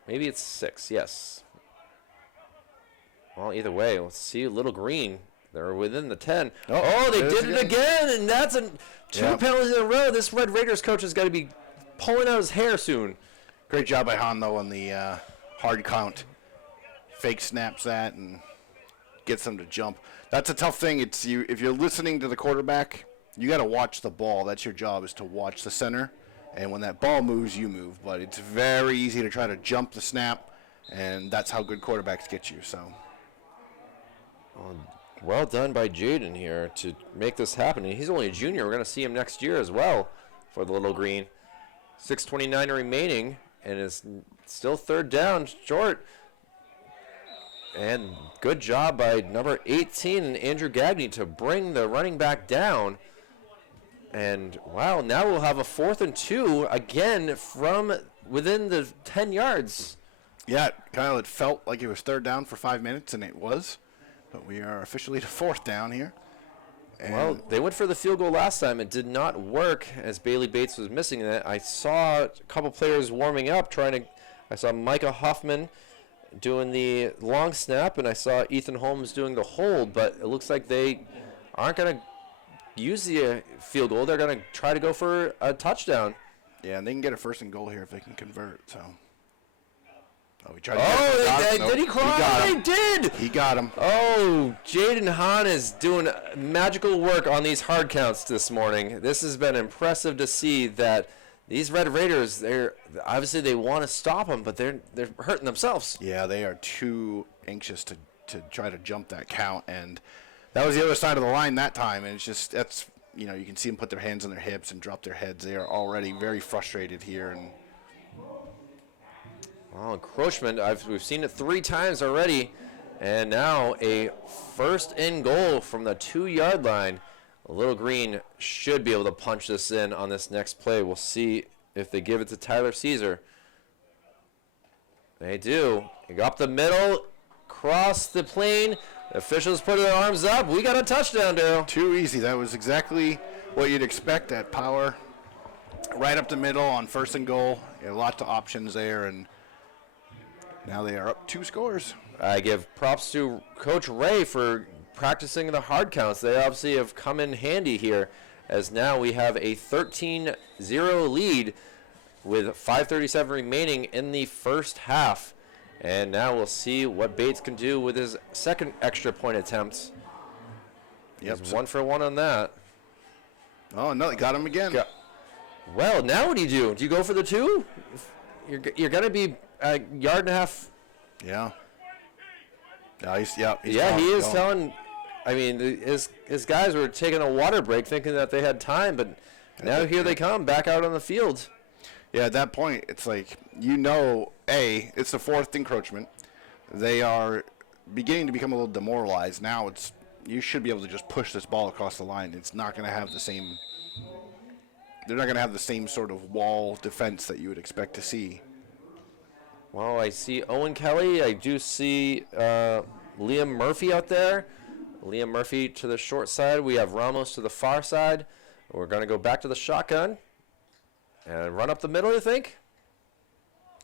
Maybe it's 6, yes. Well, either way, let's see Little Green. They're within the 10. Oh, they did it again, and that's two penalties in a row. This Red Raiders coach has got to be pulling out his hair soon. Great job by Han, though, on the hard count. Fake snaps that and gets them to jump. That's a tough thing. It's if you're listening to the quarterback, you got to watch the ball. That's your job, is to watch the center. And when that ball moves, you move. But it's very easy to try to jump the snap, and that's how good quarterbacks get you. So, well done by Jaden here to make this happen. And he's only a junior. We're going to see him next year as well for the Little Green. 6:29 remaining, and it's still 3rd down, short. And good job by number 18, Andrew Gagne, to bring the running back down. And, wow, now we'll have a 4th and 2, again, from within the 10 yards. Yeah, it felt like it was 3rd down for 5 minutes, and it was. But we are officially to 4th down here. And well, they went for the field goal last time. It did not work as Bailey Bates was missing it. I saw a couple players warming up, I saw Micah Hoffman doing the long snap, and I saw Ethan Holmes doing the hold, but it looks like they aren't going to use the field goal. They're going to try to go for a touchdown. Yeah, and they can get a 1st and goal here if they can convert. So, we tried. Did he cry? They did. He got him. Oh, Jaden Hahn is doing magical work on these hard counts this morning. This has been impressive to see that these Red Raiders, they want to stop them, but they're hurting themselves. Yeah, they are too anxious to try to jump that count, and that was the other side of the line that time. And it's just you can see them put their hands on their hips and drop their heads. They are already very frustrated here. And well, encroachment. We've seen it 3 times already, and now a 1st and goal from the 2-yard line. Little Green should be able to punch this in on this next play. We'll see if they give it to Tyler Caesar. They do. They go up the middle, cross the plane. The officials put their arms up. We got a touchdown, Daryl. Too easy. That was exactly what you'd expect. That power right up the middle on 1st and goal. Lots of options there, and now they are up 2 scores. I give props to Coach Ray for practicing the hard counts. They obviously have come in handy here, as now we have a 13-0 lead with 5:37 remaining in the first half. And now we'll see what Bates can do with his 2nd extra point attempt. Yep. He's 1 for 1 on that. Oh, no, they got him again. Well, now what do you do? Do you go for the 2? You're going to be a yard and a half. Yeah. He's he is telling. I mean, his guys were taking a water break thinking that they had time, but now here they come back out on the field. Yeah, at that point, it's like, it's the 4th encroachment. They are beginning to become a little demoralized. Now it's you should be able to just push this ball across the line. It's not going to have the same. They're not going to have the same sort of wall defense that you would expect to see. Well, I see Owen Kelly. I do see Liam Murphy out there. Liam Murphy to the short side. We have Ramos to the far side. We're going to go back to the shotgun and run up the middle, you think?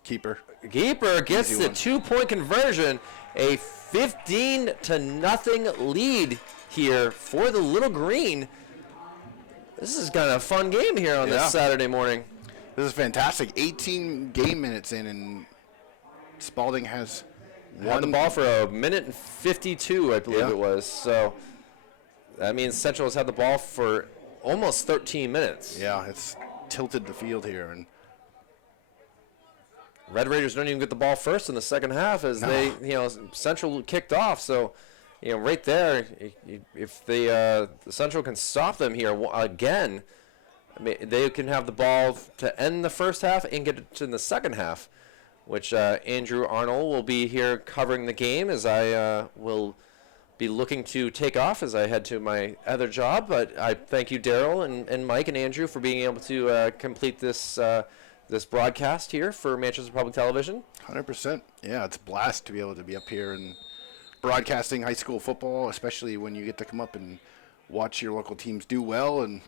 Keeper Gets the 2-point conversion. A 15-0 lead here for the Little Green. This is kind of a fun game here on this Saturday morning. This is fantastic. 18 game minutes in, and Spaulding has won the ball for a minute and 52, I believe it was. So that means Central has had the ball for almost 13 minutes. Yeah, it's tilted the field here, and Red Raiders don't even get the ball first in the second half as they, Central kicked off. So, right there, if the Central can stop them here again, I mean, they can have the ball to end the first half and get it to the second half, which Andrew Arnold will be here covering the game as I will be looking to take off as I head to my other job. But I thank you, Daryl and Mike and Andrew, for being able to complete this this broadcast here for Manchester Public Television. 100%. Yeah, it's a blast to be able to be up here and broadcasting high school football, especially when you get to come up and watch your local teams do well. And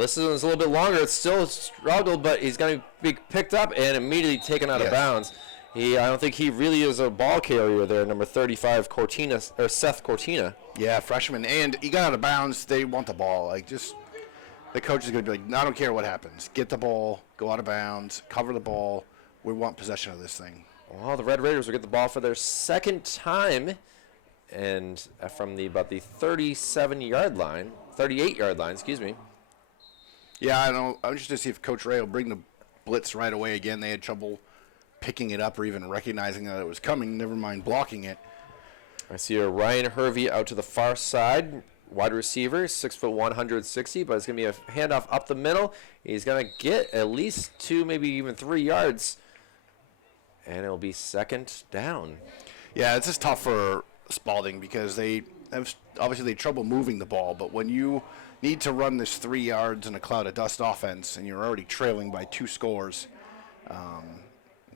this is a little bit longer. It's still a struggle, but he's going to be picked up and immediately taken out of bounds. I don't think he really is a ball carrier there, number 35, Seth Cortina. Yeah, freshman. And he got out of bounds. They want the ball. The coach is going to be like, I don't care what happens. Get the ball, go out of bounds, cover the ball. We want possession of this thing. Well, the Red Raiders will get the ball for their second time, and from about the 38-yard line, excuse me. Yeah, I know. I'm interested to see if Coach Ray will bring the blitz right away again. They had trouble picking it up or even recognizing that it was coming, never mind blocking it. I see a Ryan Hervey out to the far side, wide receiver, 6'1", 160, but it's going to be a handoff up the middle. He's going to get at least 2, maybe even 3 yards, and it'll be second down. Yeah, it's just tough for Spaulding because they have trouble moving the ball, but when you need to run this 3 yards in a cloud of dust offense and you're already trailing by 2 scores,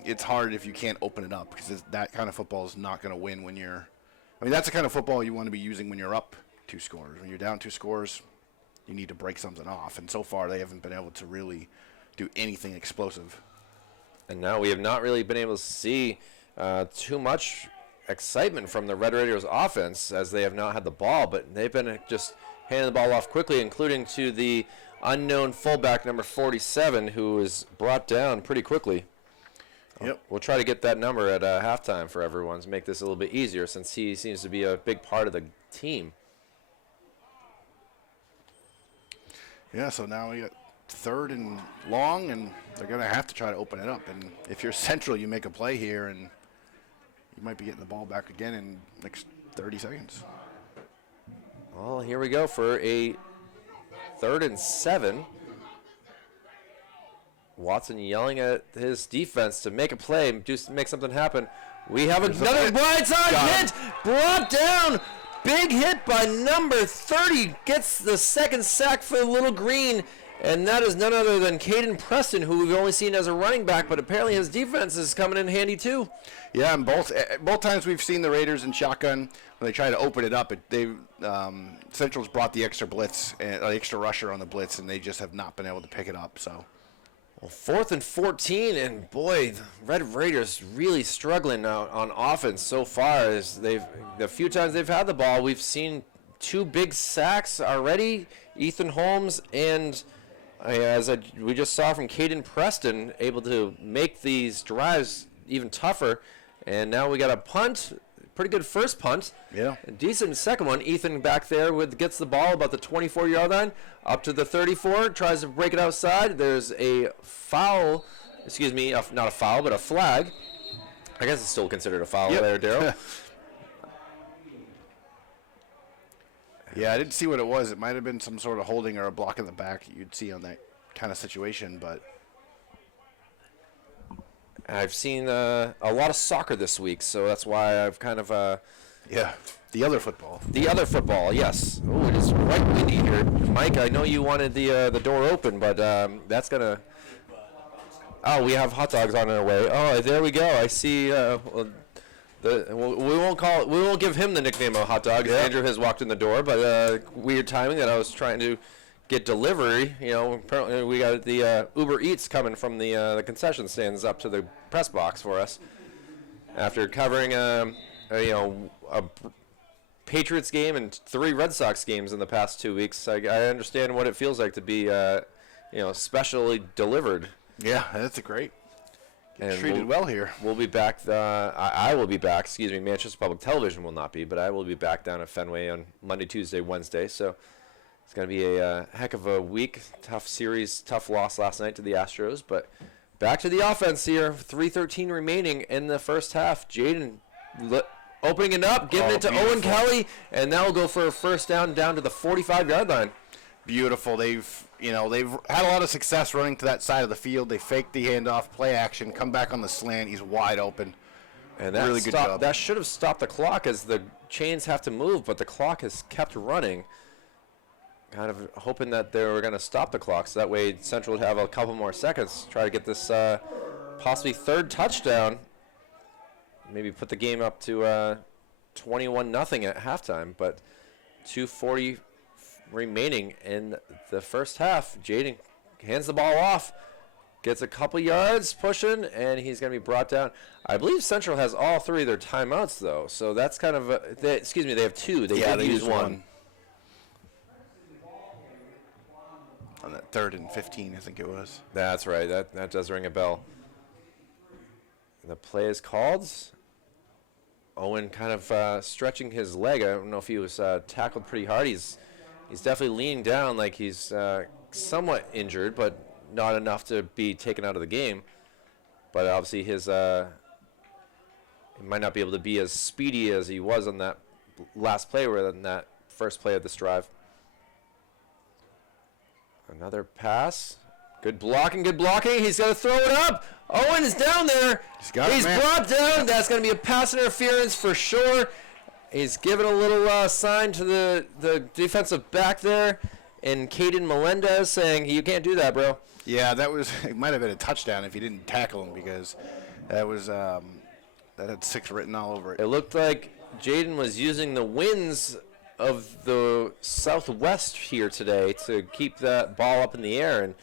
it's hard if you can't open it up because that kind of football is not going to win when you're – that's the kind of football you want to be using when you're up 2 scores. When you're down 2 scores, you need to break something off, and so far they haven't been able to really do anything explosive. And now we have not really been able to see too much excitement from the Red Raiders offense as they have not had the ball, but they've been just handing the ball off quickly, including to the unknown fullback, number 47, who was brought down pretty quickly. Yep. We'll try to get that number at halftime for everyone to make this a little bit easier since he seems to be a big part of the team. Yeah, so now we got 3rd and long, and they're going to have to try to open it up. And if you're Central, you make a play here, and you might be getting the ball back again in the next 30 seconds. Well, here we go for a 3rd and 7. Watson yelling at his defense to make a play, make something happen. We have another blindside hit, brought down. Big hit by number 30, gets the second sack for the Little Green, and that is none other than Caden Preston, who we've only seen as a running back, but apparently his defense is coming in handy too. Yeah, and both times we've seen the Raiders in shotgun, when they try to open it up, Central's brought the extra blitz, the extra rusher on the blitz, and they just have not been able to pick it up. So. Well, 4th and 14, and boy, the Red Raiders really struggling now on offense so far. As the few times they've had the ball, we've seen 2 big sacks already. Ethan Holmes and, we just saw from Caden Preston, able to make these drives even tougher. And now we got a punt. Pretty good first punt. Yeah. A decent second one. Ethan back there gets the ball about the 24-yard line, up to the 34, tries to break it outside. There's a foul, not a foul, but a flag. I guess it's still considered a foul there, Daryl. Yeah, I didn't see what it was. It might have been some sort of holding or a block in the back you'd see on that kind of situation, but I've seen a lot of soccer this week, so that's why I've kind of Yeah, the other football. The other football, yes. Oh, it is quite windy here. Mike, I know you wanted the door open, but that's going to... Oh, we have hot dogs on our way. Oh, there we go. I see... we won't give him the nickname of hot dog. Yeah. Andrew has walked in the door, but weird timing that I was trying to get delivery. Apparently we got the Uber Eats coming from the concession stands up to the press box for us. After covering a Patriots game and 3 Red Sox games in the past 2 weeks, I understand what it feels like to be specially delivered. Yeah, that's great. And treated well here. We'll be back. I will be back. Excuse me. Manchester Public Television will not be, but I will be back down at Fenway on Monday, Tuesday, Wednesday. So it's going to be a heck of a week. Tough series, tough loss last night to the Astros, but back to the offense here. 3:13 remaining in the first half. Jaden opening it up, giving it to beautiful. Owen Kelly, and now we'll go for a first down to the 45-yard line. Beautiful. They've had a lot of success running to that side of the field. They faked the handoff, play action, come back on the slant. He's wide open. And that really good job. That should have stopped the clock as the chains have to move, but the clock has kept running. Kind of hoping that they were going to stop the clock, so that way Central would have a couple more seconds to try to get this possibly 3rd touchdown. Maybe put the game up to 21-0 at halftime, but 2:40 remaining in the first half. Jaden hands the ball off, gets a couple yards pushing, and he's going to be brought down. I believe Central has all 3 of their timeouts, though, so that's kind of they have 2. They used one. On that 3rd and 15, I think it was. That's right. That does ring a bell. The play is called. Owen kind of stretching his leg. I don't know if he was tackled pretty hard. He's definitely leaning down like he's somewhat injured, but not enough to be taken out of the game. But obviously he might not be able to be as speedy as he was on that last play rather than that first play of this drive. Another pass. Good blocking. He's going to throw it up. Owen is down there. He's brought down. That's going to be a pass interference for sure. He's giving a little sign to the defensive back there, and Caden Melendez saying, "You can't do that, bro." Yeah, it might have been a touchdown if he didn't tackle him, because that had 6 written all over it. It looked like Jaden was using the winds of the southwest here today to keep that ball up in the air, and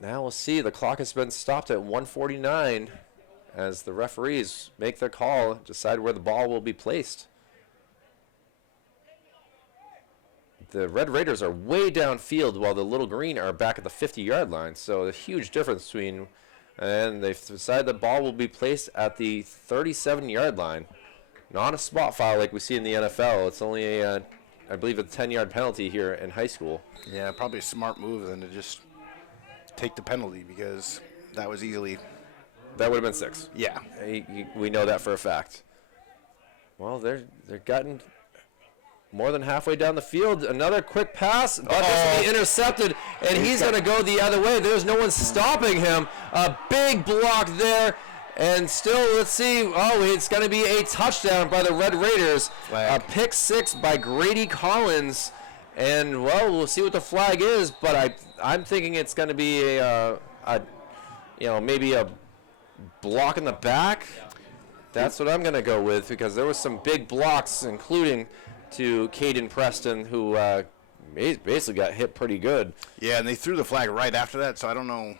now we'll see. The clock has been stopped at 1:49 as the referees make their call, decide where the ball will be placed. The Red Raiders are way downfield while the Little Green are back at the 50-yard line, so a huge difference between, and they've decided the ball will be placed at the 37-yard line. Not a spot foul like we see in the NFL. It's only I believe, a 10-yard penalty here in high school. Yeah, probably a smart move than to just take the penalty, because that was easily... That would have been 6. Yeah. We know that for a fact. Well, they're gotten more than halfway down the field. Another quick pass, but this will be intercepted, and he's going to go the other way. There's no one stopping him. A big block there. And still, let's see. Oh, it's going to be a touchdown by the Red Raiders. Flag. A pick 6 by Grady Collins. And, well, we'll see what the flag is. But I'm thinking it's going to be maybe a block in the back. That's what I'm going to go with, because there was some big blocks, including to Caden Preston, who basically got hit pretty good. Yeah, and they threw the flag right after that, so I don't know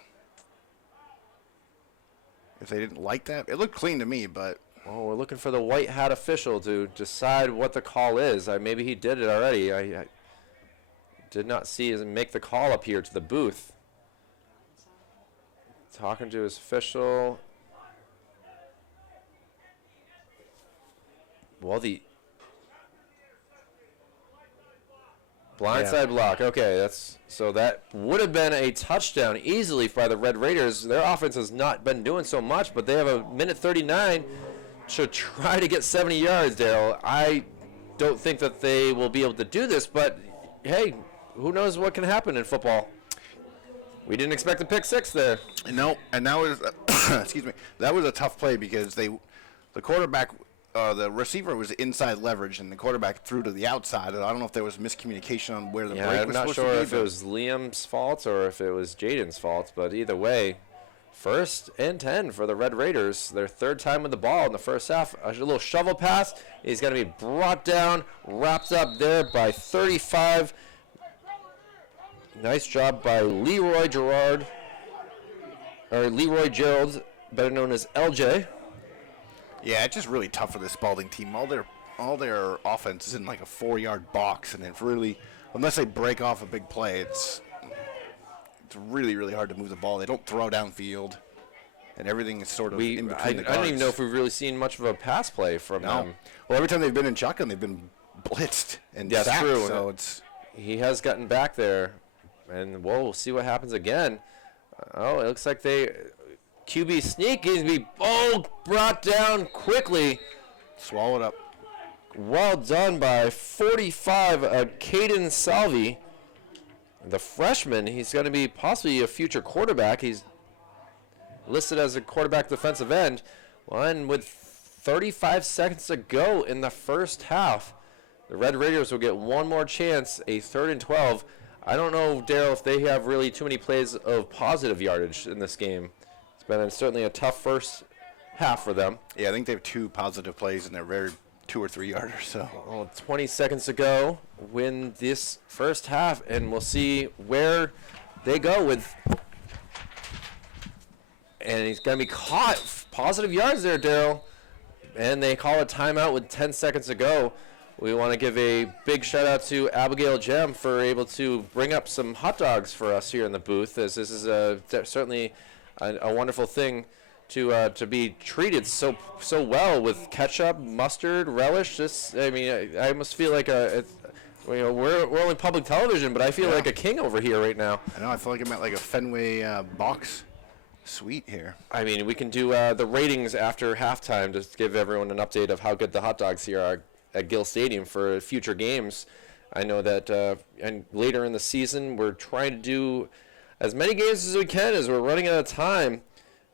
if they didn't like that. It looked clean to me, but... Well, we're looking for the white hat official to decide what the call is. Maybe he did it already. I did not see him make the call up here to the booth. Talking to his official. Well, the blindside block. Okay, so that would have been a touchdown easily by the Red Raiders. Their offense has not been doing so much, but they have a minute 39 to try to get 70 yards, Daryl. I don't think that they will be able to do this, but hey, who knows what can happen in football. We didn't expect a pick 6 there. No, and that was excuse me. That was a tough play, because the quarterback the receiver was inside leverage, and the quarterback threw to the outside. I don't know if there was miscommunication on where the break I'm was not supposed sure to be. if it was Liam's fault or if it was Jaden's fault, but either way, 1st and 10 for the Red Raiders. Their 3rd time with the ball in the first half. A little shovel pass. He's going to be brought down, wrapped up there by 35. Nice job by Leroy Gerald, better known as LJ. Yeah, it's just really tough for the Spaulding team. All their offense is in like a 4-yard box, and it's really, unless they break off a big play, it's really, really hard to move the ball. They don't throw downfield, and everything is sort of in between the guards. I don't even know if we've really seen much of a pass play from them. Well, every time they've been in shotgun, they've been blitzed and that's sacked. true. So it's he has gotten back there, and we'll see what happens again. Oh, it looks like QB sneak. He's be brought down quickly. swallowed up. Well done by 45, Caden Salvi. The freshman, he's going to be possibly a future quarterback. He's listed as a quarterback defensive end. Well, and with 35 seconds to go in the first half, the Red Raiders will get one more chance, a 3rd and 12. I don't know, Daryl, if they have really too many plays of positive yardage in this game. It's been certainly a tough first half for them. Yeah, I think they have 2 positive plays, and they're very 2 or 3 yarders. So 20 seconds to go, win this first half, and we'll see where they go with. And he's going to be caught. Positive yards there, Daryl. And they call a timeout with 10 seconds to go. We want to give a big shout out to Abigail Jem for able to bring up some hot dogs for us here in the booth, as this is certainly a wonderful thing to be treated so well with ketchup, mustard, relish. I almost feel like we're only public television, but I feel like a king over here right now. I know. I feel like I'm at like a Fenway box suite here. I mean, we can do the ratings after halftime to give everyone an update of how good the hot dogs here are at Gill Stadium for future games. I know that and later in the season, we're trying to do as many games as we can as we're running out of time.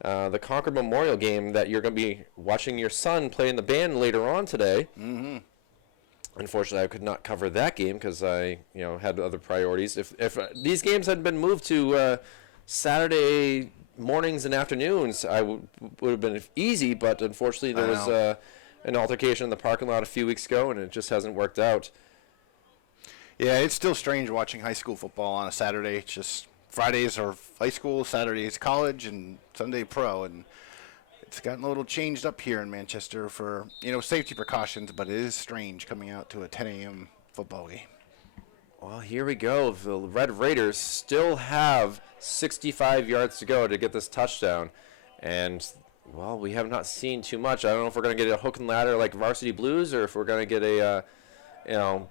The Concord Memorial game that you're going to be watching your son play in the band later on today. Mm-hmm. Unfortunately, I could not cover that game because I had other priorities. If these games had been moved to Saturday mornings and afternoons, I would have been easy, but unfortunately there was an altercation in the parking lot a few weeks ago, and it just hasn't worked out. Yeah, it's still strange watching high school football on a Saturday. It's just Fridays are high school, Saturdays college, and Sunday pro, and it's gotten a little changed up here in Manchester for safety precautions, but it is strange coming out to a 10 a.m. football game. Well, here we go. The Red Raiders still have 65 yards to go to get this touchdown, and well, we have not seen too much. I don't know if we're going to get a hook and ladder like Varsity Blues, or if we're going to get a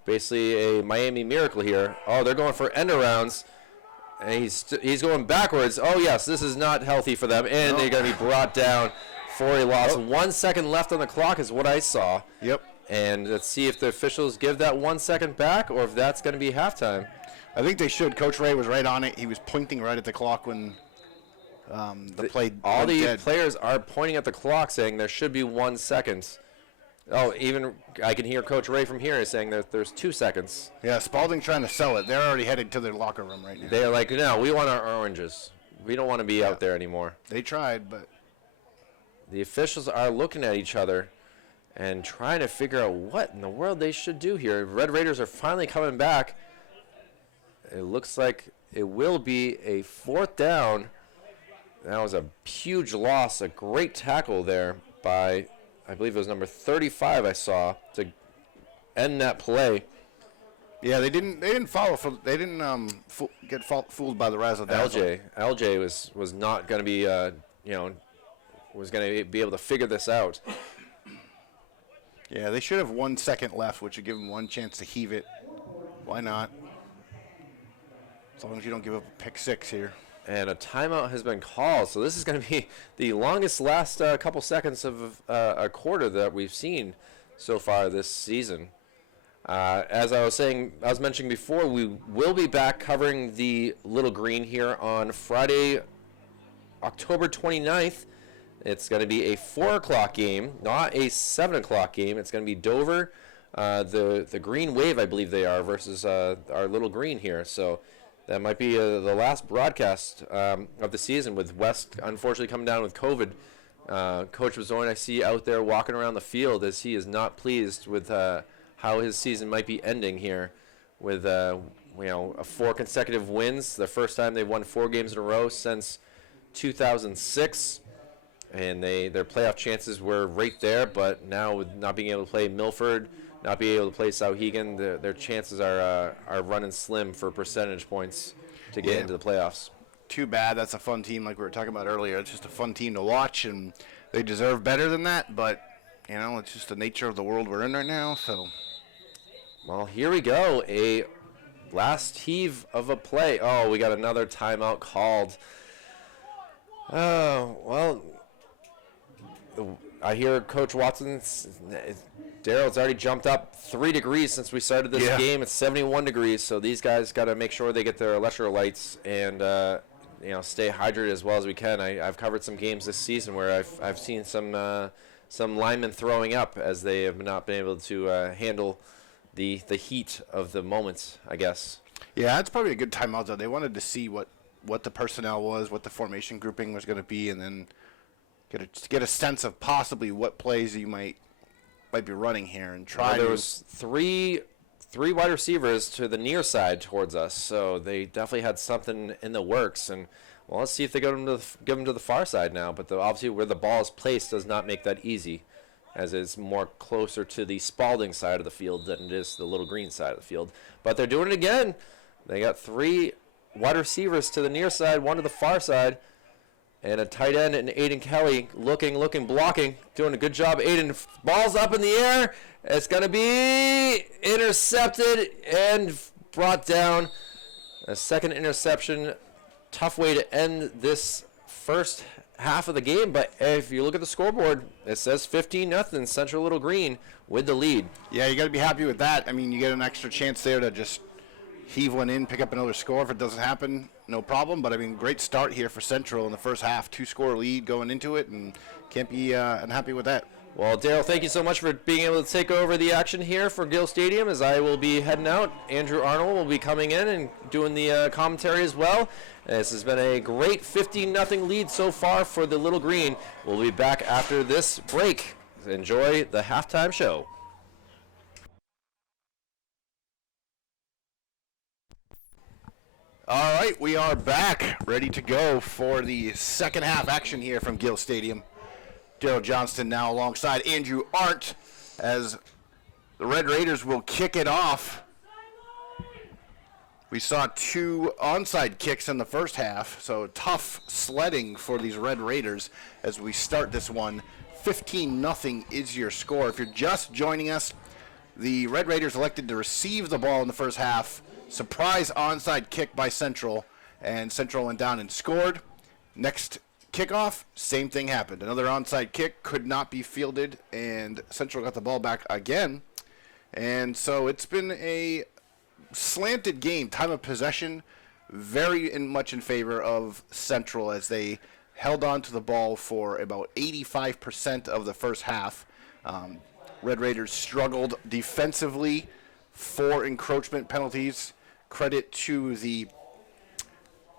basically a Miami Miracle here. Oh, they're going for end arounds. And he's going backwards. Oh, yes, this is not healthy for them. And they're going to be brought down for a loss. 1 second left on the clock is what I saw. Yep. And let's see if the officials give that 1 second back or if that's going to be halftime. I think they should. Coach Ray was right on it. He was pointing right at the clock when the play all the dead. Players are pointing at the clock saying there should be 1 second. Oh, even I can hear Coach Ray from here saying that there's 2 seconds. Yeah, Spaulding's trying to sell it. They're already headed to their locker room right now. They're like, no, we want our oranges. We don't want to be out there anymore. They tried, but the officials are looking at each other and trying to figure out what in the world they should do here. Red Raiders are finally coming back. It looks like it will be a 4th down. That was a huge loss, a great tackle there by, I believe it was number 35 I saw to end that play. Yeah, they didn't follow. They didn't get fooled by the razzle dazzle. LJ was not going to be was going to be able to figure this out. Yeah, they should have 1 second left, which would give them one chance to heave it. Why not? As long as you don't give up a pick 6 here. And a timeout has been called, so this is going to be the longest last couple seconds of a quarter that we've seen so far this season. As I was mentioning before, we will be back covering the Little Green here on Friday, October 29th. It's going to be a 4 o'clock game, not a 7 o'clock game. It's going to be Dover, the Green Wave, I believe they are, versus our Little Green here. So that might be the last broadcast of the season, with West unfortunately coming down with COVID. Coach Bazzoin, I see out there walking around the field as he is not pleased with how his season might be ending here, with 4 consecutive wins. The first time they've won 4 games in a row since 2006, and their playoff chances were right there. But now, with not being able to play Milford, not being able to play Souhegan, their chances are running slim for percentage points to get into the playoffs. Too bad. That's a fun team, like we were talking about earlier. It's just a fun team to watch, and they deserve better than that. But it's just the nature of the world we're in right now. So, well, here we go. A last heave of a play. Oh, we got another timeout called. Oh, well, I hear Coach Watson. Daryl's already jumped up 3 degrees since we started this game. It's 71 degrees, so these guys got to make sure they get their electrolytes and stay hydrated as well as we can. I've covered some games this season where I've seen some linemen throwing up as they have not been able to handle the heat of the moments, I guess. Yeah, that's probably a good timeout, though. They wanted to see what the personnel was, what the formation grouping was going to be, and then get a sense of possibly what plays you might be running here and try. There was three wide receivers to the near side towards us, so they definitely had something in the works. And well, let's see if they give them to the far side now. But obviously, where the ball is placed does not make that easy, as it's more closer to the Spaulding side of the field than it is the Little Green side of the field. But they're doing it again. They got 3 wide receivers to the near side, 1 to the far side. And a tight end and Aiden Kelly looking, blocking, doing a good job. Aiden, ball's up in the air. It's going to be intercepted and brought down. A second interception. Tough way to end this first half of the game. But if you look at the scoreboard, it says 15-0 Central Little Green with the lead. Yeah, you got to be happy with that. I mean, you get an extra chance there to just heave one in, pick up another score. If it doesn't happen, no problem. But, I mean, great start here for Central in the first half. 2-score lead going into it, and can't be unhappy with that. Well, Daryl, thank you so much for being able to take over the action here for Gill Stadium, as I will be heading out. Andrew Arnold will be coming in and doing the commentary as well. This has been a great 15-0 lead so far for the Little Green. We'll be back after this break. Enjoy the halftime show. All right, we are back, ready to go for the second half action here from Gill Stadium. Daryl Johnston now alongside Andrew Arndt as the Red Raiders will kick it off. We saw 2 onside kicks in the first half, so tough sledding for these Red Raiders as we start this one. 15-0 is your score. If you're just joining us, the Red Raiders elected to receive the ball in the first half. Surprise onside kick by Central, and Central went down and scored. Next kickoff, same thing happened. Another onside kick could not be fielded, and Central got the ball back again. And so it's been a slanted game. Time of possession very much in favor of Central as they held on to the ball for about 85% of the first half. Red Raiders struggled defensively, 4 encroachment penalties. Credit to the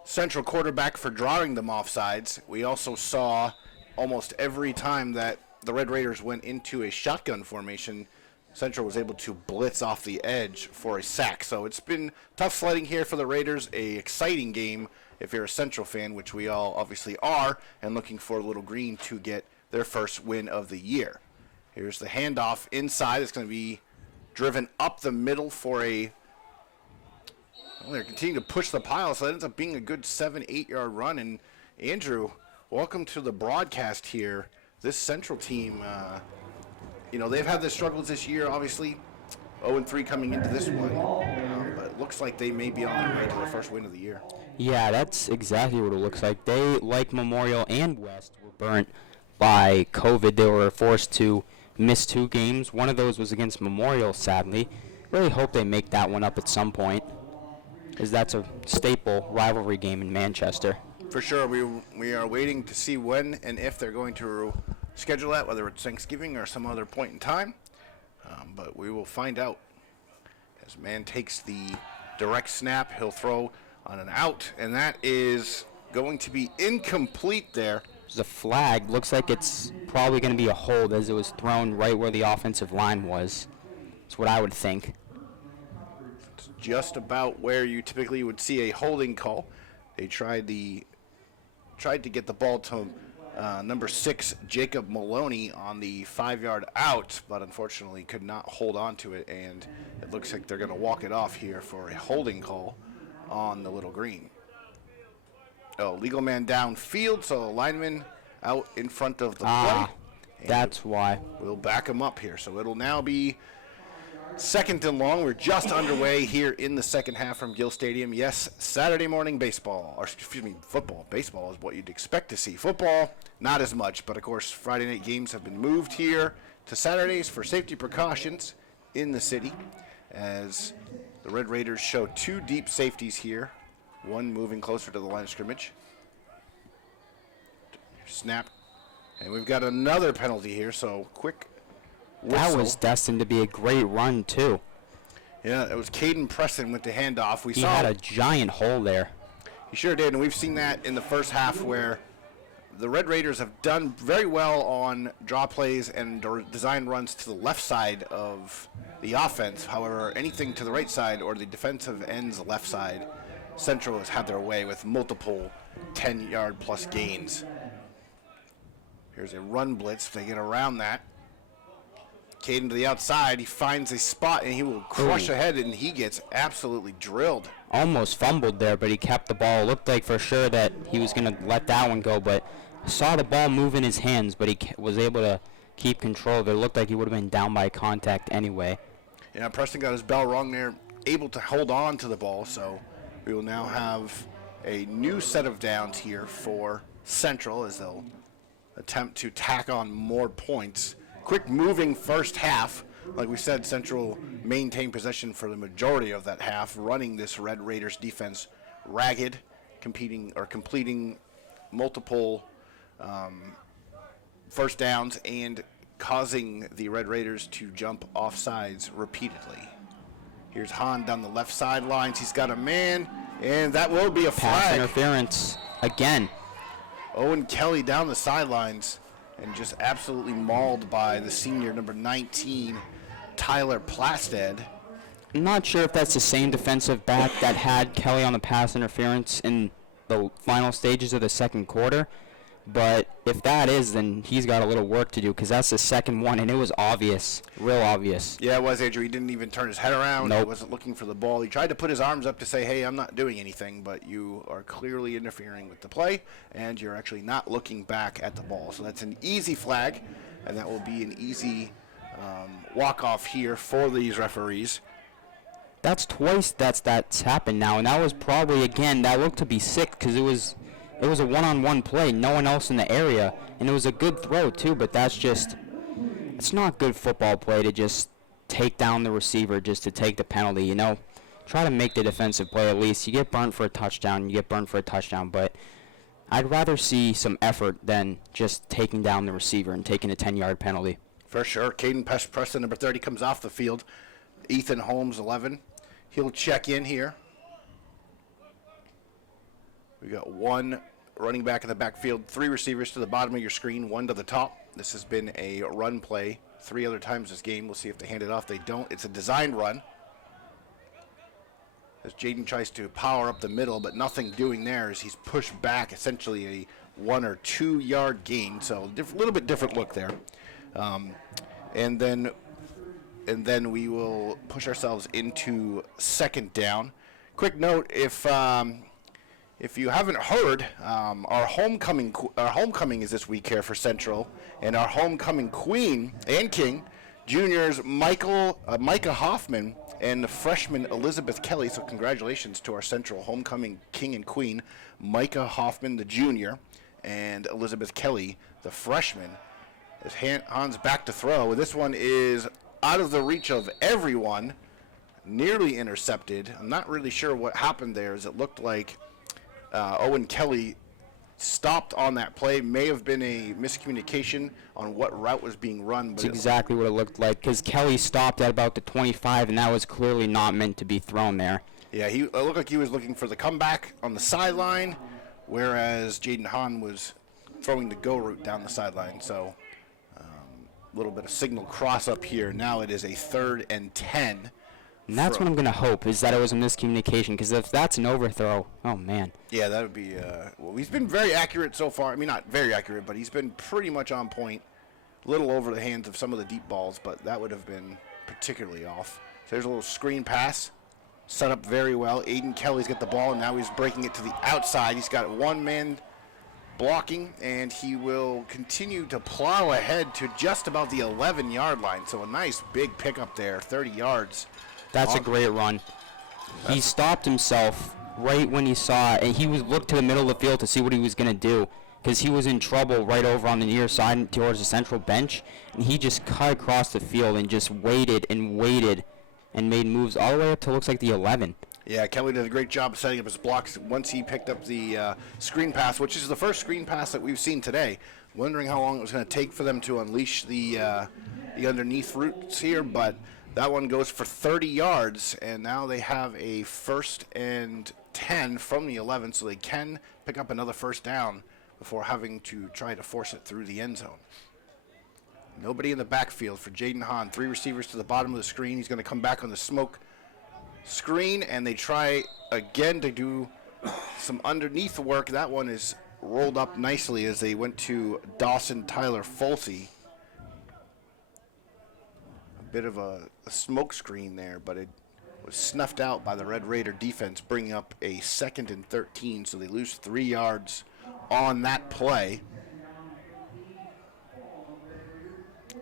Central quarterback for drawing them offsides. We also saw almost every time that the Red Raiders went into a shotgun formation, Central was able to blitz off the edge for a sack. So it's been tough sledding here for the Raiders, a exciting game if you're a Central fan, which we all obviously are, and looking for Little Green to get their first win of the year. Here's the handoff inside. It's going to be driven up the middle for a... Well, they're continuing to push the pile, so that ends up being a good 7-8 yard run. And Andrew, welcome to the broadcast here. This Central team, they've had their struggles this year, obviously. 0-3 coming into this one. But it looks like they may be on their way to their first win of the year. Yeah, that's exactly what it looks like. They, like Memorial and West, were burnt by COVID. They were forced to miss 2 games. One of those was against Memorial, sadly. Really hope they make that one up at some point, as that's a staple rivalry game in Manchester. For sure, we are waiting to see when and if they're going to schedule that, whether it's Thanksgiving or some other point in time. But we will find out. As man takes the direct snap, he'll throw on an out, and that is going to be incomplete there. There's a flag. Looks like it's probably going to be a hold as it was thrown right where the offensive line was. That's what I would think. It's just about where you typically would see a holding call. They tried to get the ball to number 6, Jacob Maloney, on the 5-yard out, but unfortunately could not hold on to it, and it looks like they're going to walk it off here for a holding call on the little green. Oh, legal man downfield, so lineman out in front of the play. That's why. We'll back him up here, so it'll now be second and long. We're just underway here in the second half from Gill Stadium. Yes, Saturday morning baseball, or excuse me, football. Baseball is what you'd expect to see. Football, not as much, but of course Friday night games have been moved here to Saturdays for safety precautions in the city, as the Red Raiders show 2 deep safeties here, one moving closer to the line of scrimmage. Snap, and we've got another penalty here, so quick whistle. That was destined to be a great run, too. Yeah, it was Caden Preston with the handoff. He had a giant hole there. He sure did, and we've seen that in the first half where the Red Raiders have done very well on draw plays and design runs to the left side of the offense. However, anything to the right side or the defensive end's left side, Central has had their way with multiple 10-yard plus gains. Here's a run blitz. They get around that. Caden to the outside. He finds a spot, and he will crush ahead, and he gets absolutely drilled. Almost fumbled there, but he kept the ball. It looked like for sure that he was going to let that one go, but saw the ball move in his hands, but he was able to keep control of it. It looked like he would have been down by contact anyway. Yeah, Preston got his bell rung there, able to hold on to the ball, so we will now have a new set of downs here for Central as they'll attempt to tack on more points. Quick moving first half. Like we said, Central maintained possession for the majority of that half, running this Red Raiders defense ragged, completing multiple first downs and causing the Red Raiders to jump off sides repeatedly. Here's Hahn down the left sidelines. He's got a man, and that will be a flag. Pass interference again. Owen Kelly down the sidelines and just absolutely mauled by the senior number 19, Tyler Plastad. I'm not sure if that's the same defensive back that had Kelly on the pass interference in the final stages of the second quarter, but if that is, then he's got a little work to do because that's the second one, and it was obvious, real obvious. Yeah, it was, Andrew. He didn't even turn his head around. Nope. He wasn't looking for the ball. He tried to put his arms up to say, hey, I'm not doing anything, but you are clearly interfering with the play, and you're actually not looking back at the ball. So that's an easy flag, and that will be an easy walk-off here for these referees. That's twice that's happened now, and that was probably, again, that looked to be sick because it was a one-on-one play, no one else in the area, and it was a good throw too, but it's not good football play to just take down the receiver just to take the penalty, you know. Try to make the defensive play at least. You get burnt for a touchdown, but I'd rather see some effort than just taking down the receiver and taking a 10-yard penalty. For sure. Caden Preston, number 30, comes off the field. Ethan Holmes, 11. He'll check in here. We got one running back in the backfield, 3 receivers to the bottom of your screen, 1 to the top. This has been a run play 3 other times this game. We'll see if they hand it off. They don't. It's a designed run. As Jaden tries to power up the middle, but nothing doing there as he's pushed back, essentially a 1 or 2 yard gain. So a little bit different look there. And then we will push ourselves into second down. Quick note, if you haven't heard, our homecoming is this week here for Central, and our homecoming queen and king, juniors Micah Hoffman and the freshman Elizabeth Kelly. So congratulations to our Central homecoming king and queen, Micah Hoffman, the junior, and Elizabeth Kelly, the freshman. As Hans back to throw, this one is out of the reach of everyone, nearly intercepted. I'm not really sure what happened there, as it looked like Owen Kelly stopped on that play. May have been a miscommunication on what route was being run. But That's exactly what it looked like, because Kelly stopped at about the 25, and that was clearly not meant to be thrown there. Yeah, it looked like he was looking for the comeback on the sideline, whereas Jaden Hahn was throwing the go route down the sideline. So a little bit of signal cross up here. Now it is a 3rd and 10. And that's what I'm going to hope, is that it was a miscommunication, because if that's an overthrow, oh, man. Yeah, that would be, well, he's been very accurate so far. I mean, not very accurate, but he's been pretty much on point. A little over the hands of some of the deep balls, but that would have been particularly off. So there's a little screen pass, set up very well. Aiden Kelly's got the ball, and now he's breaking it to the outside. He's got one man blocking, and he will continue to plow ahead to just about the 11-yard line. So a nice big pickup there, 30 yards. That's a great run. He stopped himself right when he saw, and he looked to the middle of the field to see what he was going to do, because he was in trouble right over on the near side towards the central bench, and he just cut across the field and just waited and made moves all the way up to looks like the 11. Yeah, Kelly did a great job of setting up his blocks once he picked up the screen pass, which is the first screen pass that we've seen today. Wondering how long it was going to take for them to unleash the underneath routes here, but that one goes for 30 yards, and now they have a 1st and 10 from the 11, so they can pick up another first down before having to try to force it through the end zone. Nobody in the backfield for Jaden Hahn. 3 receivers to the bottom of the screen. He's going to come back on the smoke screen, and they try again to do some underneath work. That one is rolled up nicely as they went to Dawson Tyler Folsey. A bit of a smoke screen there, but it was snuffed out by the Red Raider defense, bringing up a 2nd and 13, so they lose 3 yards on that play.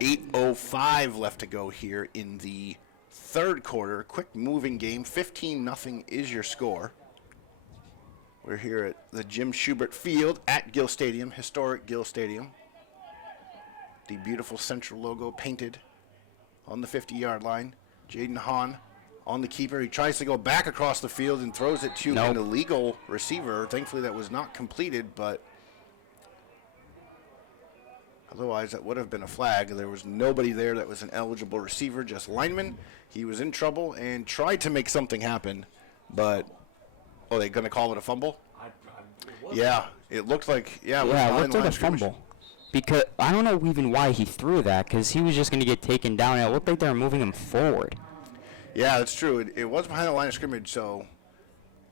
8:05 left to go here in the 3rd quarter. Quick moving game. 15-0 is your score. We're here at the Jim Schubert Field at Gill Stadium, historic Gill Stadium. The beautiful Central logo painted on the 50-yard line. Jaden Hahn on the keeper. He tries to go back across the field and throws it to an illegal receiver. Thankfully, that was not completed, but otherwise, that would have been a flag. There was nobody there that was an eligible receiver, just lineman. He was in trouble and tried to make something happen, but, oh, they're going to call it a fumble? Yeah, it looked like, it looked like a fumble. Because I don't know even why he threw that, because he was just going to get taken down, and it looked like they were moving him forward. Yeah, that's true. It was behind the line of scrimmage, so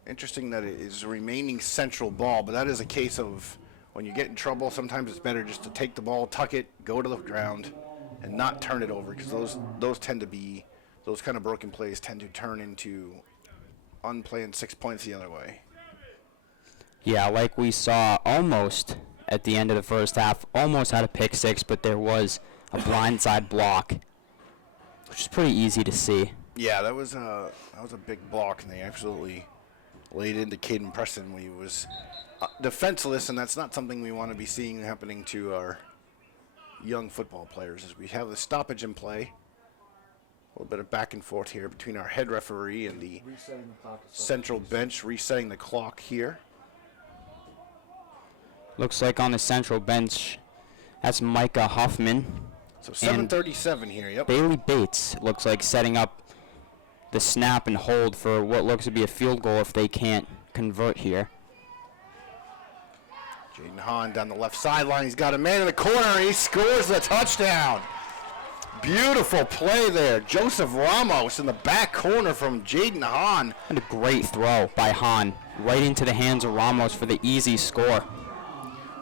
interesting that it is remaining Central ball, but that is a case of when you get in trouble, sometimes it's better just to take the ball, tuck it, go to the ground, and not turn it over, because those tend to be, those kind of broken plays tend to turn into unplanned 6 points the other way. Yeah, like we saw almost at the end of the first half, almost had a pick six, but there was a blindside block, which is pretty easy to see. Yeah, that was a big block, and they absolutely laid into Caden Preston when he was defenseless, and that's not something we want to be seeing happening to our young football players. As we have the stoppage in play, a little bit of back and forth here between our head referee and the Central bench, resetting the clock here. Looks like on the Central bench, that's Micah Huffman. So 7:37 here, yep. Bailey Bates looks like setting up the snap and hold for what looks to be a field goal if they can't convert here. Jaden Hahn down the left sideline. He's got a man in the corner, and he scores the touchdown. Beautiful play there. Joseph Ramos in the back corner from Jaden Hahn. And a great throw by Hahn right into the hands of Ramos for the easy score.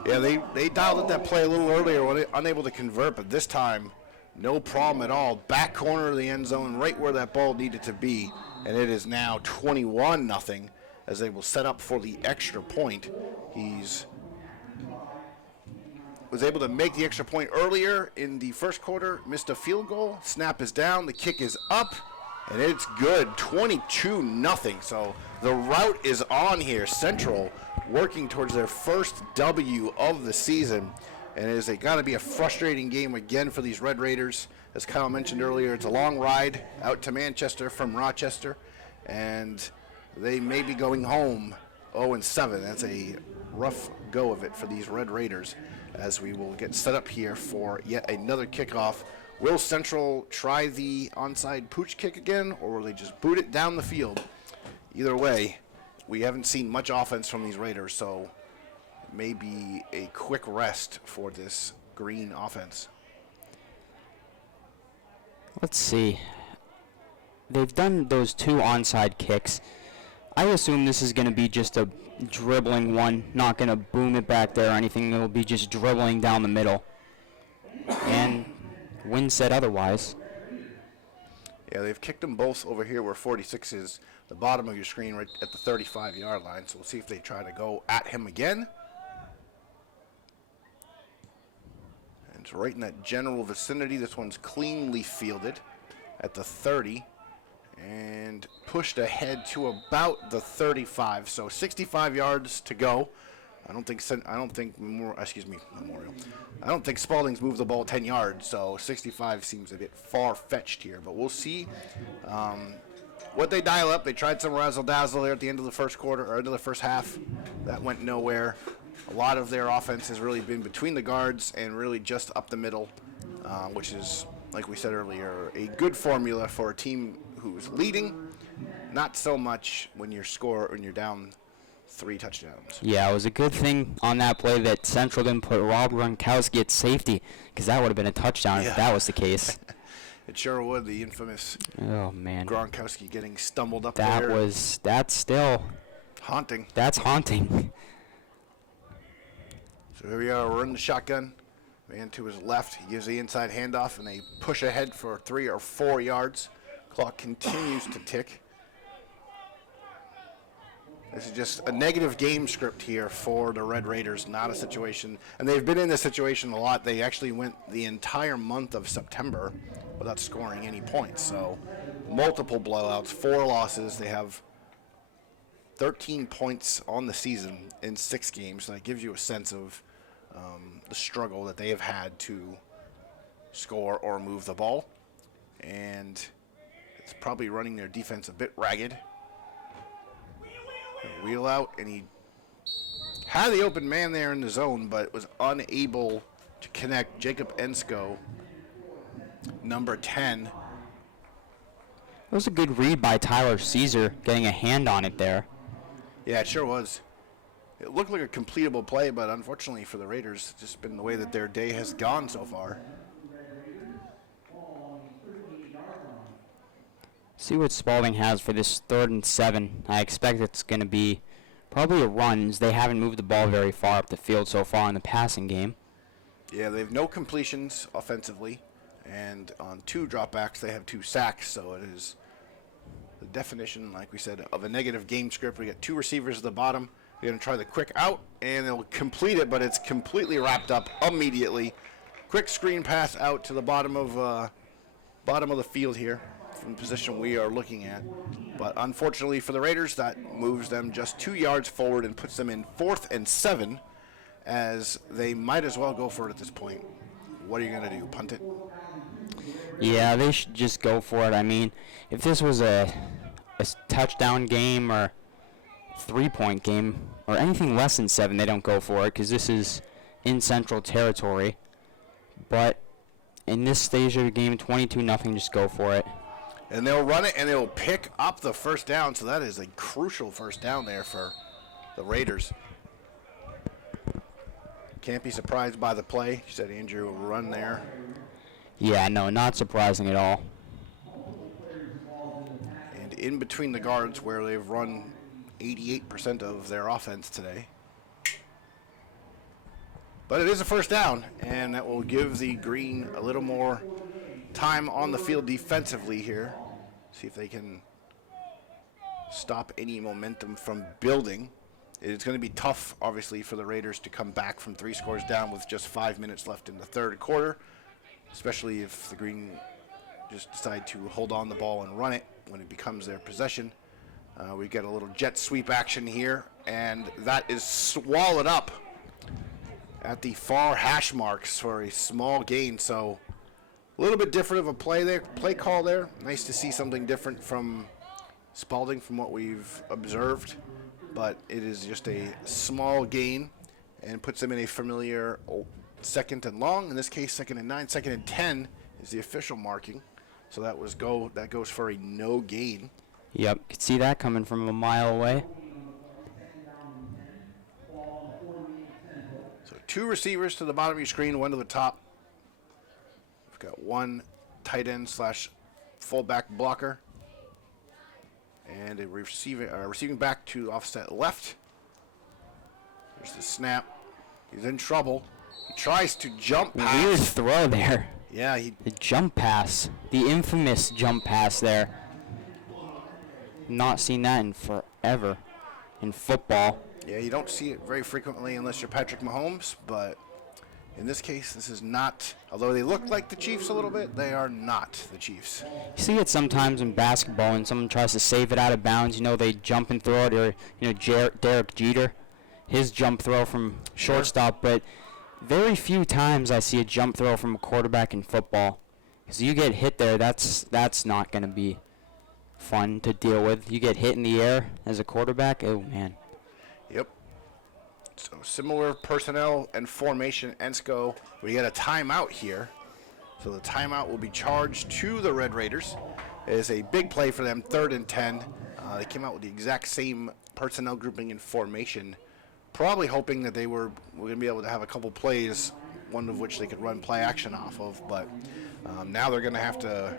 Yeah, they dialed up that play a little earlier when unable to convert, but this time, no problem at all. Back corner of the end zone, right where that ball needed to be, and it is now 21-0 as they will set up for the extra point. He's was able to make the extra point earlier in the first quarter, missed a field goal. Snap is down, the kick is up, and it's good, 22-0. So the route is on here. Central working towards their first W of the season, and it is got to be a frustrating game again for these Red Raiders. As Kyle mentioned earlier, it's a long ride out to Manchester from Rochester, and they may be going home 0-7. That's a rough go of it for these Red Raiders as we will get set up here for yet another kickoff. Will Central try the onside pooch kick again, or will they just boot it down the field? Either way, we haven't seen much offense from these Raiders, so it may be a quick rest for this green offense. Let's see. They've done those 2 onside kicks. I assume this is going to be just a dribbling one, not going to boom it back there or anything. It'll be just dribbling down the middle. And Wynn said otherwise. Yeah, they've kicked them both over here where 46 is, the bottom of your screen right at the 35-yard line. So we'll see if they try to go at him again. And it's right in that general vicinity. This one's cleanly fielded at the 30 and pushed ahead to about the 35. So 65 yards to go. I don't think Spaulding's moved the ball 10 yards, so 65 seems a bit far-fetched here. But we'll see what they dial up. They tried some razzle-dazzle there at the end of the first quarter, or end of the first half. That went nowhere. A lot of their offense has really been between the guards and really just up the middle, which is, like we said earlier, a good formula for a team who's leading. Not so much when you're down 3 touchdowns. Yeah, it was a good thing on that play that Central didn't put Rob Gronkowski at safety, because that would have been a touchdown if that was the case. It sure would. The infamous Gronkowski getting stumbled up there. That's still haunting. That's haunting. So here we are, we're in the shotgun. Man to his left, he gives the inside handoff, and they push ahead for 3 or 4 yards. Clock continues to tick. This is just a negative game script here for the Red Raiders, not a situation. And they've been in this situation a lot. They actually went the entire month of September without scoring any points. So multiple blowouts, 4 losses. They have 13 points on the season in 6 games. So that gives you a sense of the struggle that they have had to score or move the ball. And it's probably running their defense a bit ragged. Wheel out, and he had the open man there in the zone, but was unable to connect. Jacob Ensko, number 10. It was a good read by Tyler Caesar, getting a hand on it there. Yeah, it sure was. It looked like a completable play, but unfortunately for the Raiders, it's just been the way that their day has gone so far. See what Spaulding has for this 3rd and 7. I expect it's going to be probably a run, as they haven't moved the ball very far up the field so far in the passing game. Yeah, they have no completions offensively, and on 2 dropbacks they have 2 sacks, so it is the definition, like we said, of a negative game script. We got 2 receivers at the bottom. They're going to try the quick out, and they'll complete it, but it's completely wrapped up immediately. Quick screen pass out to the bottom of the field here, from the position we are looking at. But unfortunately for the Raiders, that moves them just 2 yards forward and puts them in 4th and 7, as they might as well go for it at this point. What are you going to do, punt it? Yeah, they should just go for it. I mean, if this was a touchdown game or 3-point game or anything less than 7, they don't go for it, because this is in Central territory. But in this stage of the game, 22-0, just go for it. And they'll run it, and they'll pick up the first down, so that is a crucial first down there for the Raiders. Can't be surprised by the play. You said Andrew will run there. Yeah, no, not surprising at all. And in between the guards, where they've run 88% of their offense today. But it is a first down, and that will give the Green a little more time on the field defensively here. See if they can stop any momentum from building. It's going to be tough, obviously, for the Raiders to come back from 3 scores down with just 5 minutes left in the 3rd quarter, especially if the Green just decide to hold on the ball and run it when it becomes their possession. We get a little jet sweep action here, and that is swallowed up at the far hash marks for a small gain. So a little bit different of a play call there. Nice to see something different from Spaulding from what we've observed. but it is just a small gain and puts them in a familiar second and long. In this case, 2nd and 9, 2nd and 10 is the official marking. So that goes for a no gain. Yep, could see that coming from a mile away. So 2 receivers to the bottom of your screen, 1 to the top. We've got 1 tight end / fullback blocker. And a receiving back to offset left. There's the snap. He's in trouble. He tries to jump pass. Weird throw there. Yeah, The jump pass. The infamous jump pass there. Not seen that in forever in football. Yeah, you don't see it very frequently unless you're Patrick Mahomes, but in this case, this is not, although they look like the Chiefs a little bit, they are not the Chiefs. You see it sometimes in basketball when someone tries to save it out of bounds. They jump and throw it, or Derek Jeter, his jump throw from shortstop. But very few times I see a jump throw from a quarterback in football. Because you get hit there, that's not going to be fun to deal with. You get hit in the air as a quarterback, oh man. Yep. So similar personnel and formation. Ensko, we get a timeout here. So the timeout will be charged to the Red Raiders. It is a big play for them, 3rd and 10. They came out with the exact same personnel grouping and formation, probably hoping that they were going to be able to have a couple plays, one of which they could run play action off of. But now they're going to have to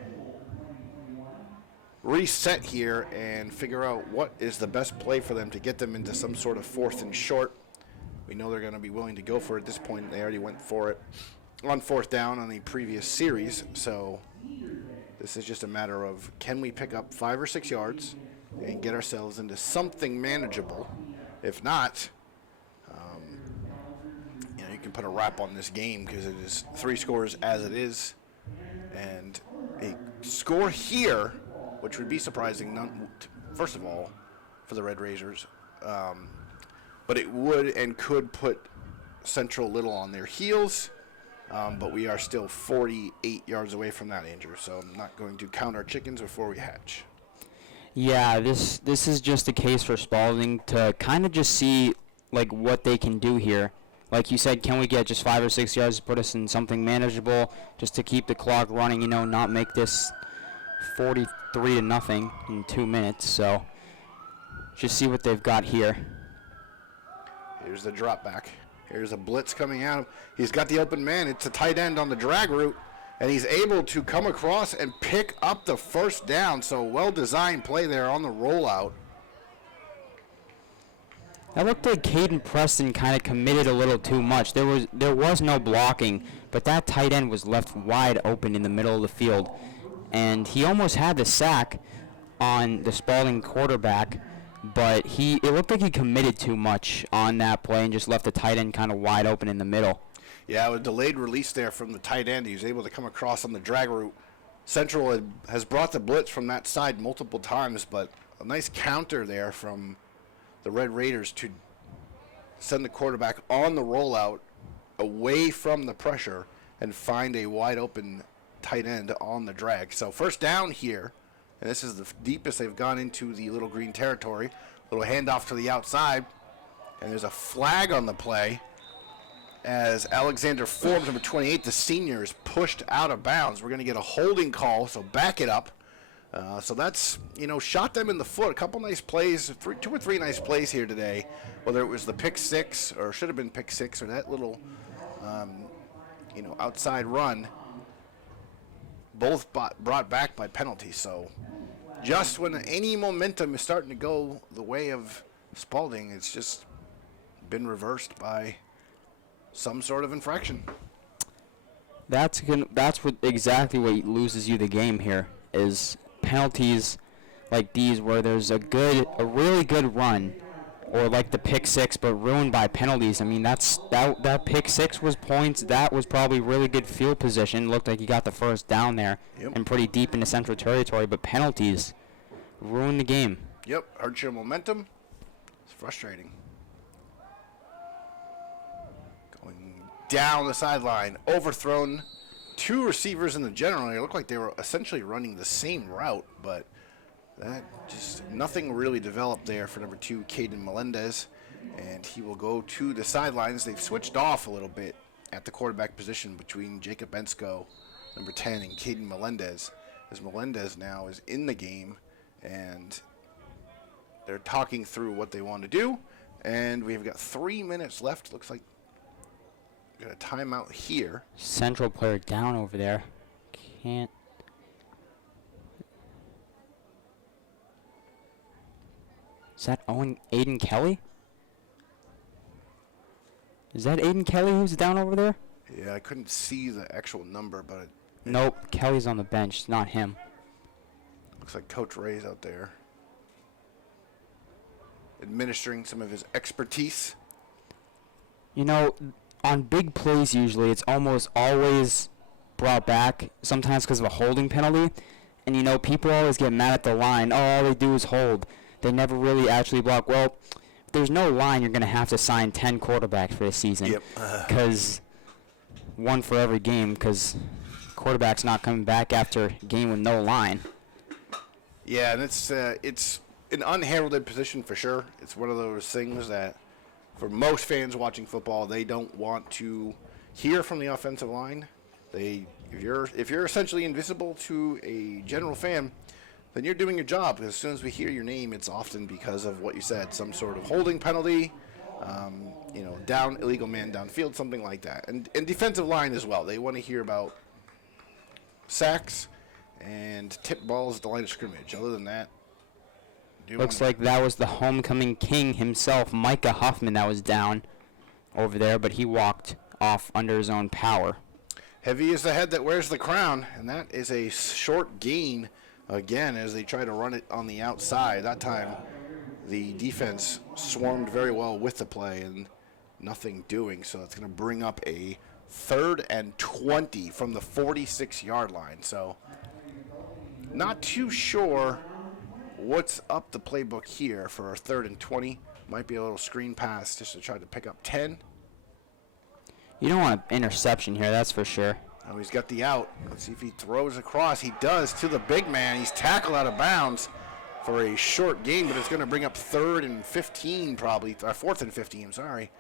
reset here and figure out what is the best play for them to get them into some sort of 4th and short. We know they're going to be willing to go for it at this point. They already went for it on 4th down on the previous series. So this is just a matter of, can we pick up 5 or 6 yards and get ourselves into something manageable? If not, you can put a wrap on this game because it is 3 scores as it is. And a score here, which would be surprising, first of all, for the Red Raiders. But it would and could put Central Little on their heels. But we are still 48 yards away from that, Andrew. So I'm not going to count our chickens before we hatch. Yeah, this is just a case for Spaulding to kind of just see what they can do here. Like you said, can we get just 5 or 6 yards to put us in something manageable, just to keep the clock running, not make this 43-0 in 2 minutes. So just see what they've got here. Here's the drop back. Here's a blitz coming out. He's got the open man. It's a tight end on the drag route, and he's able to come across and pick up the 1st down. So well-designed play there on the rollout. That looked like Caden Preston kind of committed a little too much. There was no blocking, but that tight end was left wide open in the middle of the field. And he almost had the sack on the Spaulding quarterback, but it looked like he committed too much on that play and just left the tight end kind of wide open in the middle. Yeah, a delayed release there from the tight end. He was able to come across on the drag route. Central has brought the blitz from that side multiple times, but a nice counter there from the Red Raiders to send the quarterback on the rollout away from the pressure and find a wide open tight end on the drag. So 1st down here, and this is the deepest they've gone into the Little Green territory. Little handoff to the outside, and there's a flag on the play as Alexander Forbes, number 28, the senior, is pushed out of bounds. We're going to get a holding call, so back it up. So that's, shot them in the foot. A couple nice plays, 2 or 3 nice plays here today, whether it was the pick 6 or should have been pick 6 or that little, outside run. Both brought back by penalties. So just when any momentum is starting to go the way of Spaulding, it's just been reversed by some sort of infraction. That's exactly what loses you the game here is penalties like these where there's a really good run, or like the pick 6 but ruined by penalties. I mean, that pick 6 was points. That was probably really good field position. Looked like he got the 1st down there. Yep. And pretty deep into Central territory, but penalties ruin the game. Yep, hurts your momentum. It's frustrating. Going down the sideline, overthrown. 2 receivers in the general. It looked like they were essentially running the same route, but That just nothing really developed there for number 2, Caden Melendez, and he will go to the sidelines. They've switched off a little bit at the quarterback position between Jacob Bensko, number 10, and Caden Melendez, as Melendez now is in the game, and they're talking through what they want to do, and we've got 3 minutes left. Looks like we got a timeout here. Central player down over there. Can't. Is that Aiden Kelly? Is that Aiden Kelly who's down over there? Yeah, I couldn't see the actual number, but Nope, Kelly's on the bench, not him. looks like Coach Ray's out there administering some of his expertise. You know, on big plays usually it's almost always brought back, sometimes because of a holding penalty. And you know, people always get mad at the line. Oh, all they do is hold. They never really actually block. Well, if there's no line, you're going to have to sign 10 quarterbacks for this season. Yep. Because one for every game, because quarterback's not coming back after a game with no line. Yeah, and it's an unheralded position for sure. It's one of those things that for most fans watching football, they don't want to hear from the offensive line. If you're essentially invisible to a general fan, then you're doing your job. Because as soon as we hear your name, it's often because of what you said, some sort of holding penalty, down, illegal man downfield, something like that. And defensive line as well. They want to hear about sacks and tip balls at the line of scrimmage. Other than that, Looks like that was the homecoming king himself, Micah Huffman, that was down over there, but he walked off under his own power. Heavy is the head that wears the crown, and that is a short gain again as they try to run it on the outside. That time, the defense swarmed very well with the play and nothing doing, so it's going to bring up a 3rd and 20 from the 46-yard line. So not too sure what's up the playbook here for a 3rd and 20. Might be a little screen pass just to try to pick up 10. You don't want an interception here, that's for sure. Oh, he's got the out. Let's see if he throws across. He does to the big man. He's tackled out of bounds for a short gain, but it's going to bring up 3rd and 15 probably. 4th and 15, sorry.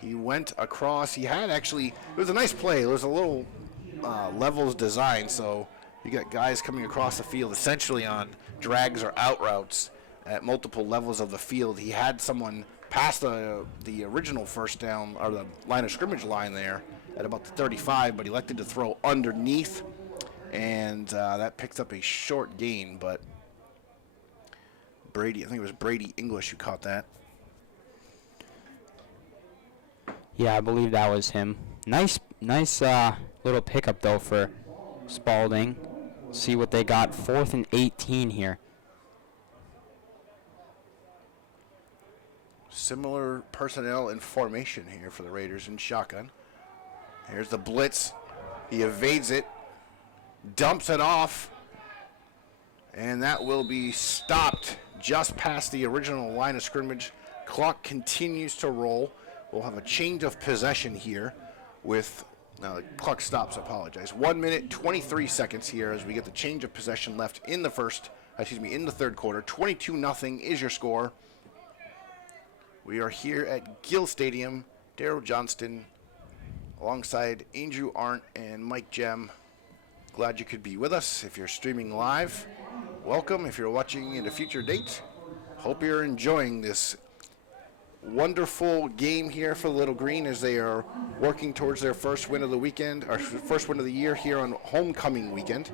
He went across. He had actually, it was a nice play. It was a little levels design, so you got guys coming across the field essentially on drags or out routes at multiple levels of the field. He had someone past the original first down, or the line of scrimmage line there at about the 35, but he elected to throw underneath, and that picks up a short gain, but Brady, I think it was Brady English who caught that. Yeah, I believe that was him. Nice little pickup, though, for Spaulding. See what they got. 4th and 18 here. Similar personnel and formation here for the Raiders in shotgun. Here's the blitz. He evades it, dumps it off, and that will be stopped just past the original line of scrimmage. Clock continues to roll. We'll have a change of possession here with, now the clock stops, I apologize. 1 minute, 23 seconds here as we get the change of possession left in the in the third quarter. 22-0 is your score. We are here at Gill Stadium. Daryl Johnston alongside Andrew Arndt and Mike Jem. Glad you could be with us. If you're streaming live, welcome. If you're watching at a future date, hope you're enjoying this wonderful game here for the Little Green as they are working towards their first win of the weekend, or first win of the year here on homecoming weekend.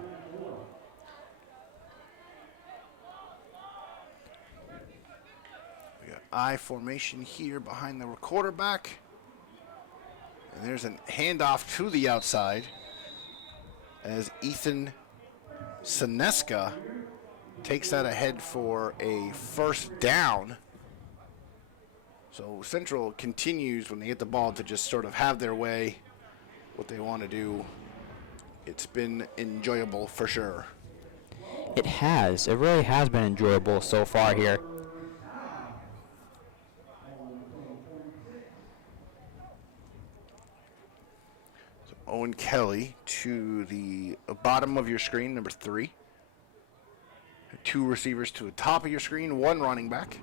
We got I formation here behind the quarterback. And there's a handoff to the outside as Ethan Sineska takes that ahead for a first down. So Central continues when they get the ball to just sort of have their way, what they want to do. It's been enjoyable for sure. It has. It really has been enjoyable so far here. Owen Kelly to the bottom of your screen, number 3. 2 receivers to the top of your screen, 1 running back.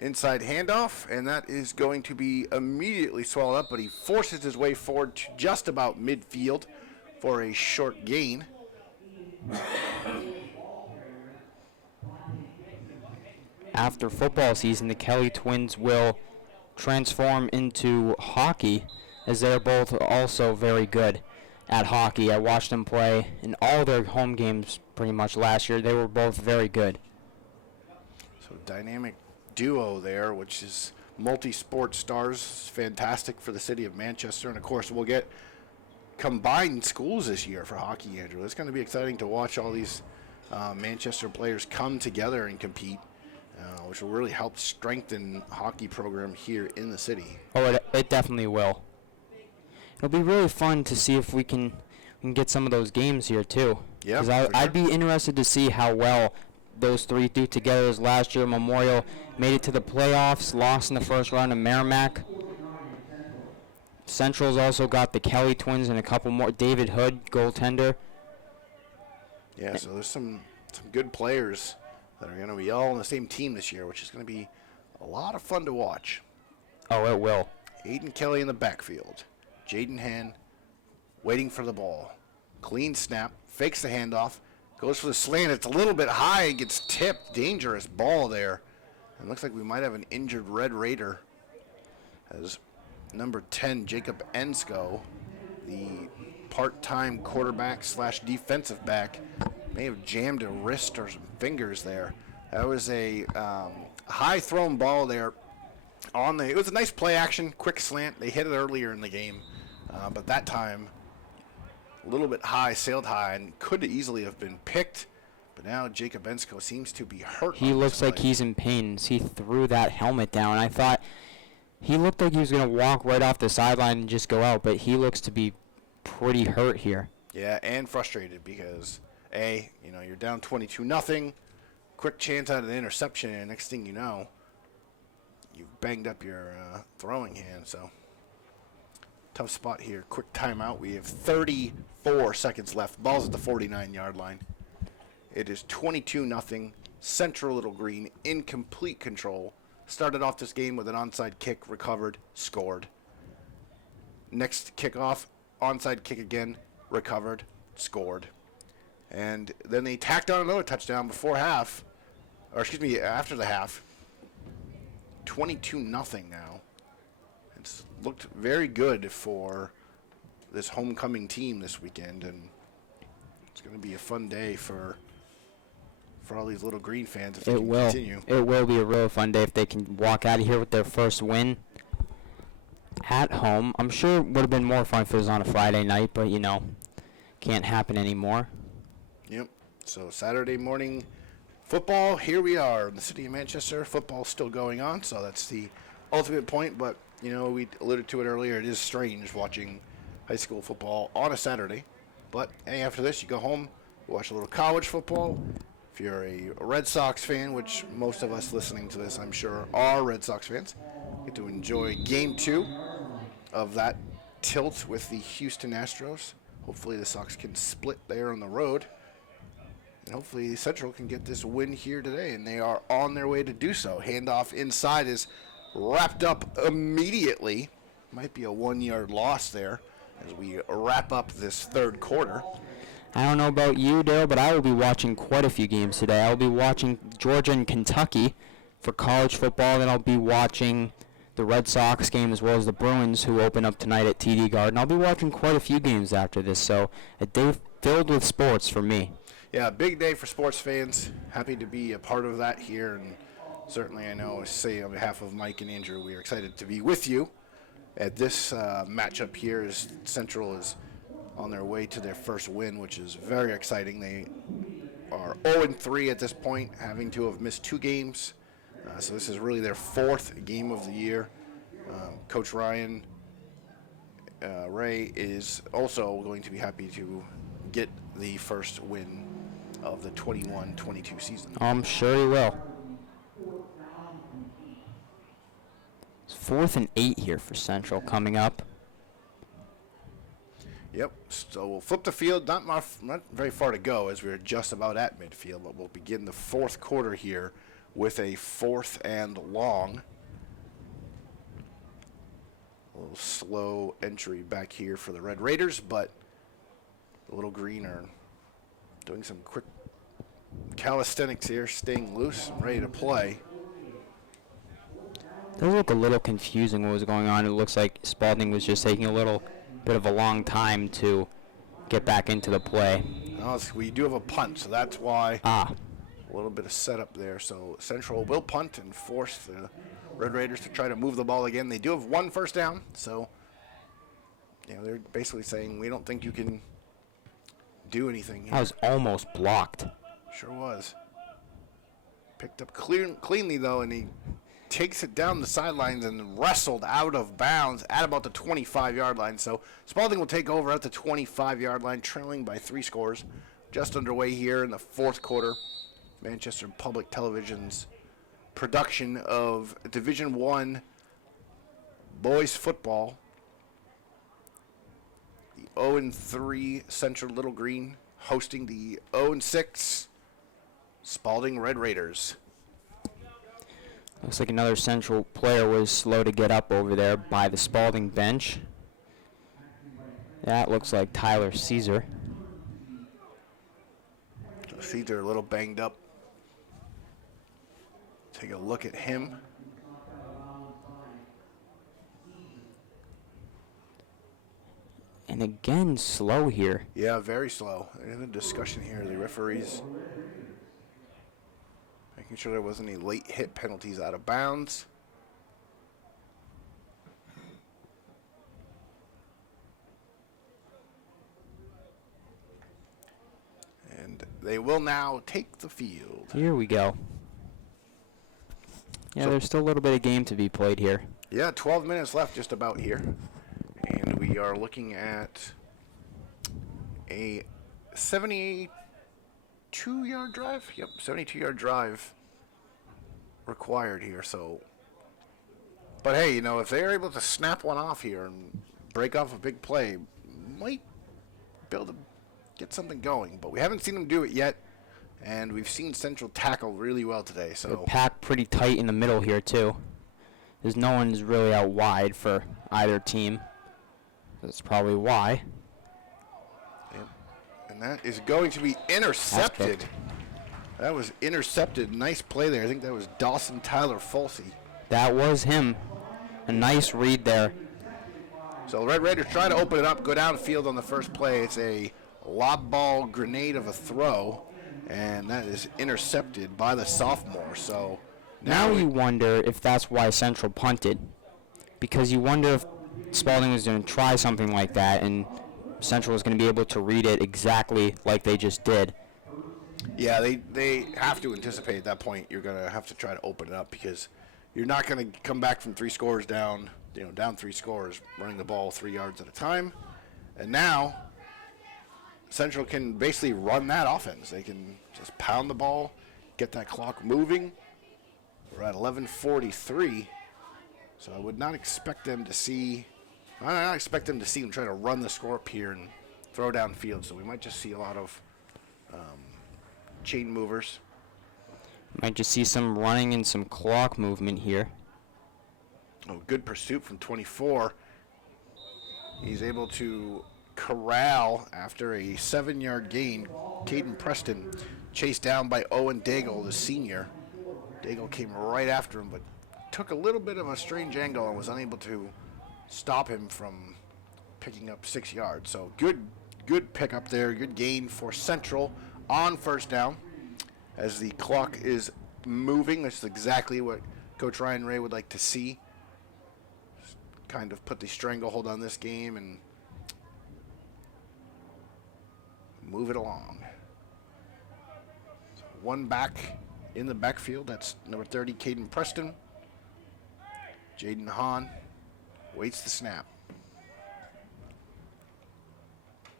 Inside handoff, and that is going to be immediately swallowed up, but he forces his way forward to just about midfield for a short gain. After football season, the Kelly twins will transform into hockey, as they're both also very good at hockey. I watched them play in all their home games pretty much last year. They were both very good. So dynamic duo there, which is multi-sport stars, fantastic for the city of Manchester. And of course, we'll get combined schools this year for hockey, Andrew. It's going to be exciting to watch all these Manchester players come together and compete, which will really help strengthen hockey program here in the city. Oh, it definitely will. It'll be really fun to see if we can get some of those games here too. Yeah, Because I'd be interested to see how well those 3 do together. As last year, Memorial made it to the playoffs, lost in the first round to Merrimack. Central's also got the Kelly twins and a couple more. David Hood, goaltender. Yeah, so there's some good players that are going to be all on the same team this year, which is going to be a lot of fun to watch. Oh, it will. Aiden Kelly in the backfield. Jaden Hand waiting for the ball. Clean snap, fakes the handoff, goes for the slant. It's a little bit high, gets tipped. Dangerous ball there. And looks like we might have an injured Red Raider as number 10, Jacob Ensko, the part-time quarterback / defensive back, may have jammed a wrist or some fingers there. That was a high thrown ball there. It was a nice play action, quick slant. They hit it earlier in the game, but that time a little bit high, sailed high, and could easily have been picked. But now Jacob Ensko seems to be hurt. He looks like he's in pain. He threw that helmet down. I thought he looked like he was going to walk right off the sideline and just go out, but he looks to be pretty hurt here. Yeah, and frustrated because, you're down 22-0, quick chance out of the interception, and next thing you know, you've banged up your throwing hand. So tough spot here. Quick timeout. We have 34 seconds left. Ball's at the 49-yard line. It is 22-0. Central Little Green in complete control. Started off this game with an onside kick, recovered, scored. Next kickoff, onside kick again, recovered, scored. And then they tacked on another touchdown after the half. 22-0 now. It's looked very good for this homecoming team this weekend, and it's going to be a fun day for all these Little Green fans if they can continue. It will be a real fun day if they can walk out of here with their first win at home. I'm sure it would have been more fun if it was on a Friday night, but, can't happen anymore. Yep. So Saturday morning football, here we are in the city of Manchester. Football's still going on, so that's the ultimate point. But, we alluded to it earlier. It is strange watching high school football on a Saturday. But, hey, after this, you go home, watch a little college football. If you're a Red Sox fan, which most of us listening to this, I'm sure, are Red Sox fans, get to enjoy Game 2 of that tilt with the Houston Astros. Hopefully the Sox can split there on the road. And hopefully Central can get this win here today, and they are on their way to do so. Handoff inside is wrapped up immediately. Might be a 1-yard loss there as we wrap up this third quarter. I don't know about you, Dale, but I will be watching quite a few games today. I'll be watching Georgia and Kentucky for college football, then I'll be watching the Red Sox game as well as the Bruins, who open up tonight at TD Garden. I'll be watching quite a few games after this, so a day filled with sports for me. Yeah, big day for sports fans. Happy to be a part of that here, and certainly I know, say on behalf of Mike and Andrew, we are excited to be with you at this matchup here as Central is on their way to their first win, which is very exciting. They are 0-3 at this point, having to have missed 2 games. So this is really their 4th game of the year. Coach Ryan Ray is also going to be happy to get the first win of the 21-22 season. I'm sure he will. It's 4th and 8 here for Central coming up. Yep. So we'll flip the field. Not very far to go as we're just about at midfield, but we'll begin the fourth quarter here with a 4th and long. A little slow entry back here for the Red Raiders, but the Little Green are doing some quick calisthenics here, staying loose and ready to play. It does look a little confusing what was going on. It looks like Spaulding was just taking a little bit of a long time to get back into the play. We do have a punt, so that's why Ah, a little bit of setup there. So Central will punt and force the Red Raiders to try to move the ball again. They do have 1 first down, so they're basically saying we don't think you can do anything here. that was almost blocked. Sure was. Picked up cleanly, though, and he takes it down the sidelines and wrestled out of bounds at about the 25-yard line. So Spaulding will take over at the 25-yard line, trailing by 3 scores. Just underway here in the fourth quarter. Manchester Public Television's production of Division I boys football. The 0-3 Central Little Green hosting the 0-6 Spaulding Red Raiders. Looks like another Central player was slow to get up over there by the Spaulding bench. That looks like Tyler Caesar. Caesar a little banged up. Take a look at him. And again, slow here. Yeah, very slow. There's a discussion here. The referees making sure there wasn't any late hit penalties out of bounds. And they will now take the field. Here we go. Yeah, So- there's still a little bit of game to be played here. Yeah, 12 minutes left just about here. And we are looking at a 72-yard drive. Yep, 72-yard drive required here. So, but hey, if they're able to snap one off here and break off a big play, might be able to get something going. But we haven't seen them do it yet, and we've seen Central tackle really well today. They're So packed pretty tight in the middle here, too. There's no one's really out wide for either team. That's probably why. And that is going to be intercepted. picked. That was intercepted. Nice play there. I think that was Dawson Tyler Folsey. That was him. A nice read there. So the Red Raiders try to open it up, go downfield on the first play. It's a lob ball grenade of a throw, and that is intercepted by the sophomore. So Now you wonder if that's why Central punted. Because you wonder if Spaulding was going to try something like that and Central was going to be able to read it exactly like they just did. yeah, they have to anticipate at that point you're going to have to try to open it up because you're not going to come back from 3 scores down, down 3 scores, running the ball 3 yards at a time. And now Central can basically run that offense. They can just pound the ball, get that clock moving. We're at 11:43, so I would not expect them to see. I don't expect them to see them try to run the score up here and throw downfield. So we might just see a lot of chain movers. Might just see some running and some clock movement here. Oh, good pursuit from 24. He's able to corral after a 7-yard gain. Caden Preston chased down by Owen Daigle, the senior. Daigle came right after him, but took a little bit of a strange angle and was unable to stop him from picking up 6 yards. So good pick up there, good gain for Central on first down. As the clock is moving, that's exactly what Coach Ryan Ray would like to see. Just kind of put the stranglehold on this game and move it along. So one back in the backfield, that's number 30, Caden Preston. Jaden Hahn waits the snap.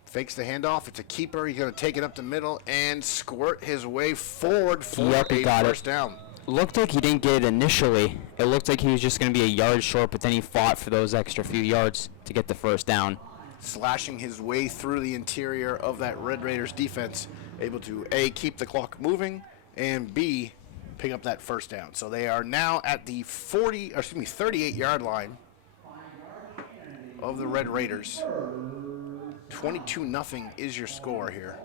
Fakes the handoff. It's a keeper. He's going to take it up the middle and squirt his way forward for Yep, he a got it. first down. Looked like he didn't get it initially. It looked like he was just going to be a yard short, but then he fought for those extra few yards to get the first down. slashing his way through the interior of that Red Raiders defense, able to A, keep the clock moving, and B, pick up that first down. So they are now at the 38-yard line of the Red Raiders. 22-0 is your score here.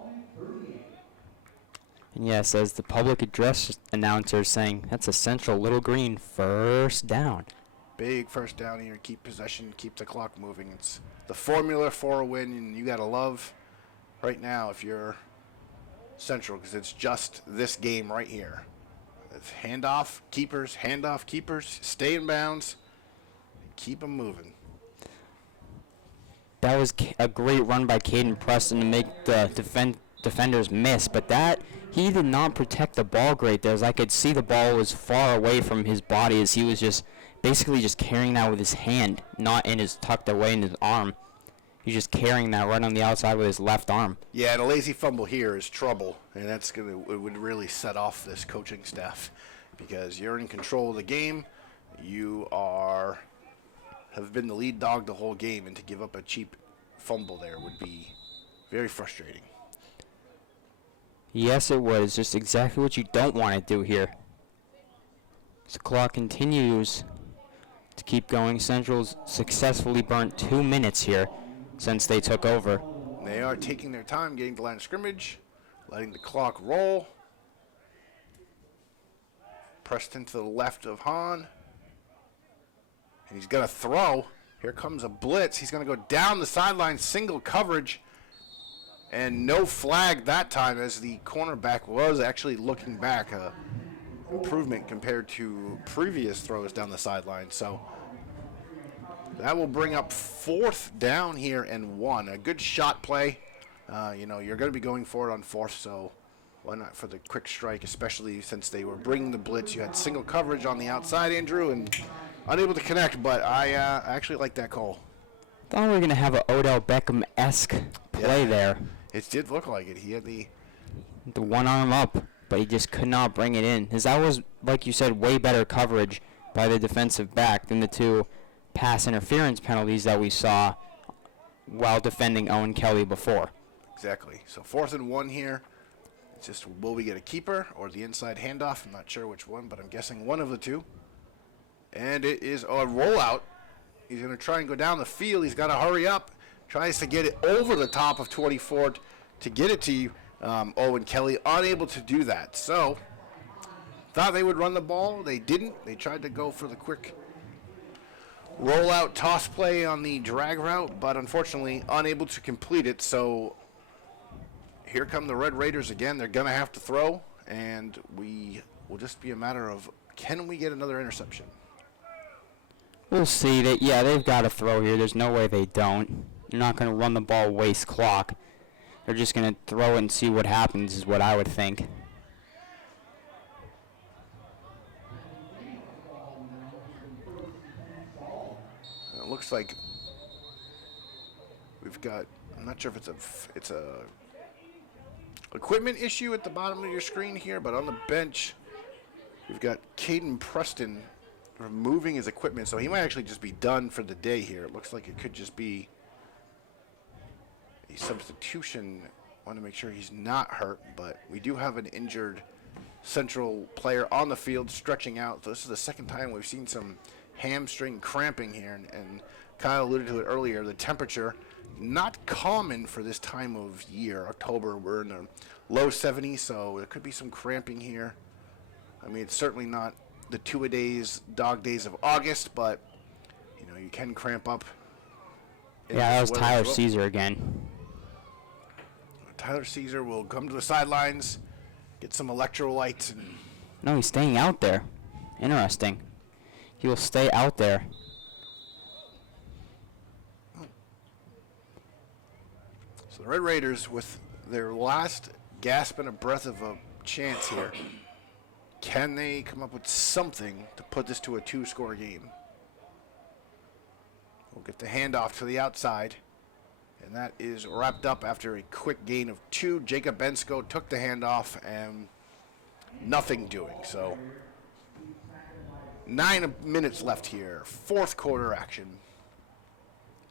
And yes, as the public address announcer saying, that's a Central Little Green first down. Big first down here. Keep possession, keep the clock moving. It's the formula for a win, and you got to love right now if you're Central, because it's just this game right here. It's handoff, keepers, stay in bounds, keep them moving. That was a great run by Caden Preston to make the defenders miss, but he did not protect the ball great there, as I could see the ball was far away from his body, as he was just basically just carrying that with his hand, not tucked away in his arm. He's just carrying that right on the outside with his left arm. Yeah, and a lazy fumble here is trouble, and it would really set off this coaching staff, because you're in control of the game. You have been the lead dog the whole game, and to give up a cheap fumble there would be very frustrating. Yes, it was just exactly what you don't want to do here. The clock continues to keep going. Central's successfully burnt 2 minutes here since they took over. They are taking their time getting the line of scrimmage, letting the clock roll. Preston to the left of Hahn. And he's going to throw. Here comes a blitz. He's going to go down the sideline, single coverage. And no flag that time, as the cornerback was actually looking back. Improvement compared to previous throws down the sideline. So that will bring up 4th down here and 1. A good shot play. You're going to be going for it on 4th, so why not for the quick strike, especially since they were bringing the blitz. You had single coverage on the outside, Andrew, and unable to connect, but I actually like that call. Thought we were going to have an Odell Beckham-esque play there. It did look like it. He had the one arm up, but he just could not bring it in. As that was, like you said, way better coverage by the defensive back than the 2 pass interference penalties that we saw while defending Owen Kelly before. Exactly. So 4th and 1 here. It's just, will we get a keeper or the inside handoff? I'm not sure which one, but I'm guessing one of the 2. And it is a rollout. He's going to try and go down the field. He's got to hurry up. Tries to get it over the top of 24 to get it to Owen Kelly. Unable to do that. So, thought they would run the ball. They didn't. They tried to go for the quick rollout toss play on the drag route, but unfortunately unable to complete it. So, here come the Red Raiders again. They're going to have to throw, and we will just be a matter of, can we get another interception? We'll see. They've got to throw here. There's no way they don't. They're not going to run the ball, waste clock. They're just going to throw it and see what happens, is what I would think. It looks like we've got, I'm not sure if it's a equipment issue at the bottom of your screen here, but on the bench, we've got Caden Preston removing his equipment, so he might actually just be done for the day here. It looks like it could just be a substitution. I want to make sure he's not hurt, but we do have an injured Central player on the field stretching out. So this is the second time we've seen some hamstring cramping here, and Kyle alluded to it earlier. The temperature, not common for this time of year. October, we're in the low 70s, so there could be some cramping here. I mean, it's certainly not the two-a-days, dog days of August, but you can cramp up. Yeah, that was Tyler Caesar again. Tyler Caesar will come to the sidelines, get some electrolytes. No, he's staying out there. Interesting. He will stay out there. So the Red Raiders, with their last gasp and a breath of a chance here, can they come up with something to put this to a 2-score game? We'll get the handoff to the outside. And that is wrapped up after a quick gain of 2. Jacob Bensko took the handoff and nothing doing. So 9 minutes left here. 4th quarter action.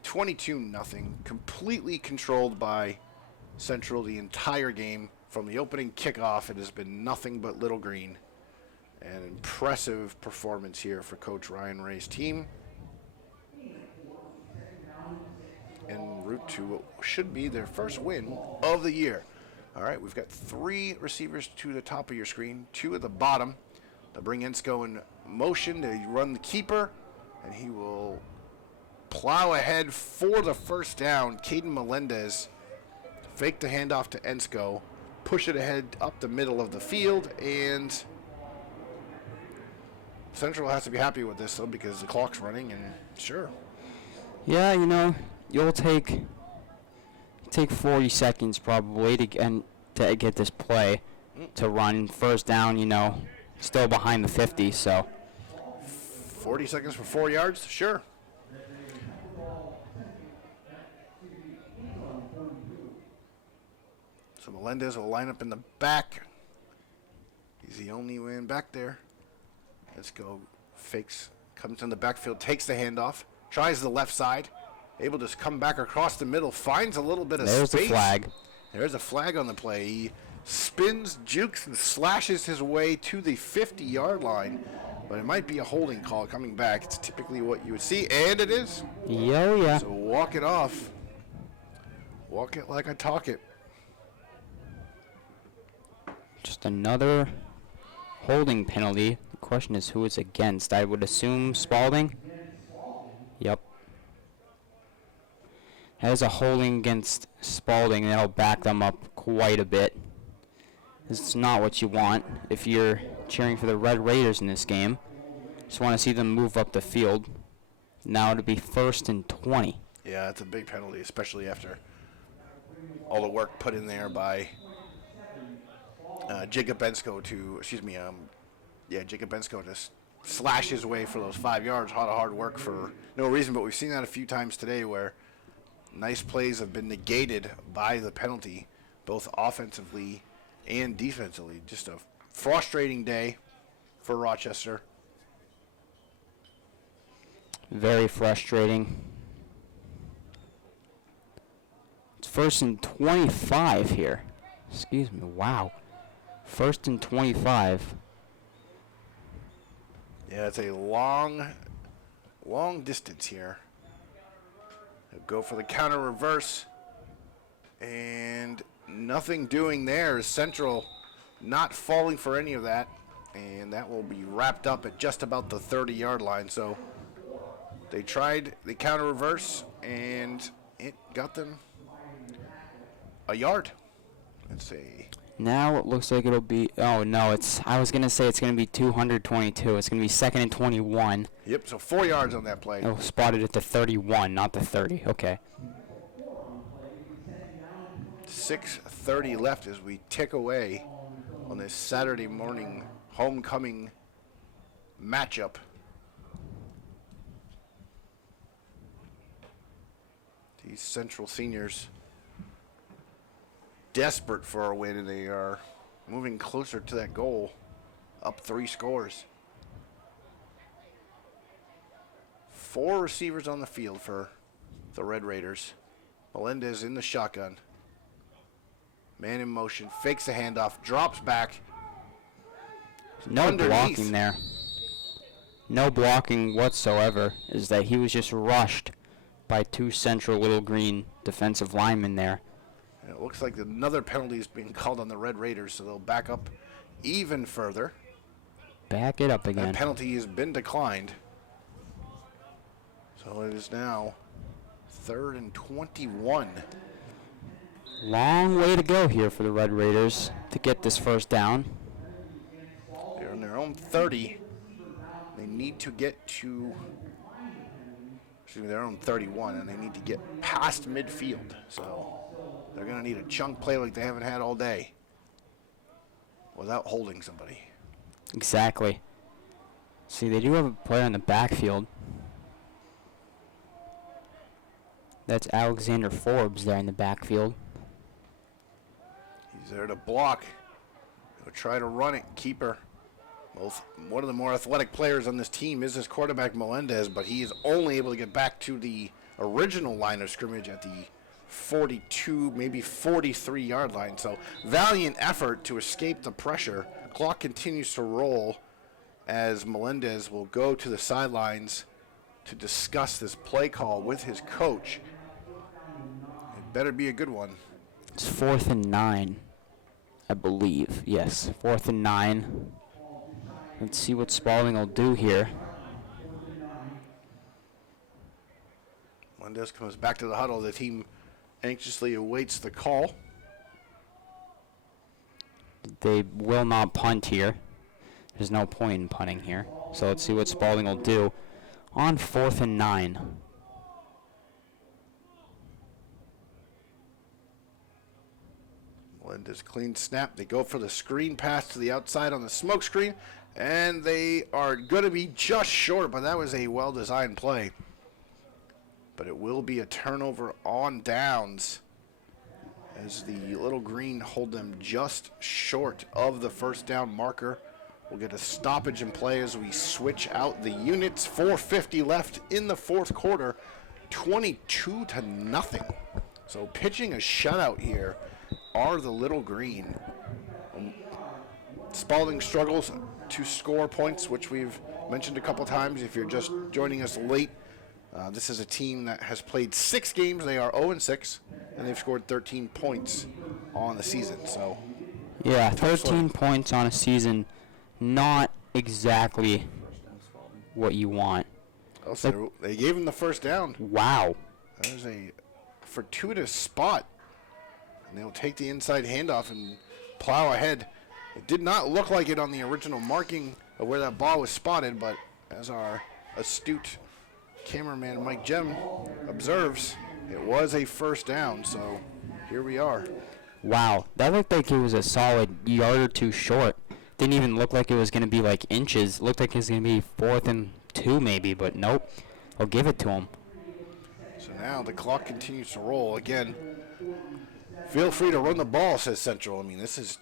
22-0. Completely controlled by Central the entire game. From the opening kickoff, it has been nothing but Little Green. An impressive performance here for Coach Ryan Ray's team. En route to what should be their first win of the year. All right, we've got 3 receivers to the top of your screen, 2 at the bottom. They'll bring Ensko in motion to run the keeper, and he will plow ahead for the first down. Caden Melendez fake the handoff to Ensko, push it ahead up the middle of the field, and Central has to be happy with this, though, because the clock's running, and sure. Yeah, you know, you'll take 40 seconds probably to get this play to run first down, you know, still behind the 50, so 40 seconds for 4 yards? Sure. So Melendez will line up in the back. He's the only man back there. Let's go. Fakes. Comes in the backfield. Takes the handoff. Tries the left side. Able to come back across the middle. Finds a little bit of space. there's the flag. There's a flag on the play. He spins, jukes, and slashes his way to the 50-yard line. But it might be a holding call coming back. It's typically what you would see. And it is. Yeah. So walk it off. Walk it like I talk it. Just another holding penalty. The question is who it's against. I would assume Spaulding. Yep. That is a holding against Spaulding. That'll back them up quite a bit. It's not what you want if you're cheering for the Red Raiders in this game. Just want to see them move up the field. Now it'll be 1st and 20. Yeah, it's a big penalty, especially after all the work put in there by Jacob Bensko Jacob Bensko to slash his way for those 5 yards. A lot of hard work for no reason, but we've seen that a few times today where nice plays have been negated by the penalty, both offensively and defensively. Just a frustrating day for Rochester. Very frustrating. It's 1st and 25 here. Excuse me, wow. 1st and 25. Yeah, it's a long distance here. They'll go for the counter reverse. And nothing doing there. Central not falling for any of that. And that will be wrapped up at just about the 30-yard line. So they tried the counter reverse, and it got them a yard. Let's see. Now it looks like it'll be, oh no, I was going to say it's going to be 222. It's going to be 2nd and 21. Yep, so 4 yards on that play. Oh, spotted at the 31, not the 30. Okay. 6:30 left as we tick away on this Saturday morning homecoming matchup. These Central seniors desperate for a win, and they are moving closer to that goal, up 3 scores. 4 receivers on the field for the Red Raiders. Melendez in the shotgun. Man in motion, fakes the handoff, drops back. No Underneath. blocking there. No blocking whatsoever. Is that he was just rushed by 2 Central Little Green defensive linemen there. And it looks like another penalty is being called on the Red Raiders, so they'll back up even further. Back it up again. That penalty has been declined. So it is now 3rd and 21. Long way to go here for the Red Raiders to get this first down. They're on their own 30. They need to get to their own 31, and they need to get past midfield. So they're going to need a chunk play like they haven't had all day without holding somebody. Exactly. See, they do have a player in the backfield. That's Alexander Forbes there in the backfield. He's there to block. He'll try to run it, keeper. One of the more athletic players on this team is his quarterback, Melendez, but he is only able to get back to the original line of scrimmage at the 42, maybe 43-yard line. So valiant effort to escape the pressure. Clock continues to roll as Melendez will go to the sidelines to discuss this play call with his coach. It better be a good one. It's 4th and 9, I believe. Yes, 4th and 9. Let's see what Spaulding will do here. Melendez comes back to the huddle. The team anxiously awaits the call. They will not punt here. There's no point in punting here. So let's see what Spaulding will do on 4th and 9. Melendez clean snap. They go for the screen pass to the outside on the smoke screen, and they are going to be just short, but that was a well-designed play. But it will be a turnover on downs as the Little Green hold them just short of the first down marker. We'll get a stoppage in play as we switch out the units. 4:50 left in the fourth quarter, 22-0. So pitching a shutout here are the Little Green. Spaulding struggles to score points, which we've mentioned a couple times. If you're just joining us late, this is a team that has played 6 games. They are 0-6, and they've scored 13 points on the season. So, yeah, 13 points on a season, not exactly what you want. Also, they gave him the first down. Wow. That was a fortuitous spot. And they'll take the inside handoff and plow ahead. It did not look like it on the original marking of where that ball was spotted, but as our astute cameraman Mike Jem observes, it was a first down, so here we are. Wow, that looked like it was a solid yard or two short. Didn't even look like it was going to be like inches. Looked like it was going to be 4th and 2 maybe, but nope. I'll give it to him. So now the clock continues to roll. Again, feel free to run the ball, says Central. I mean, this is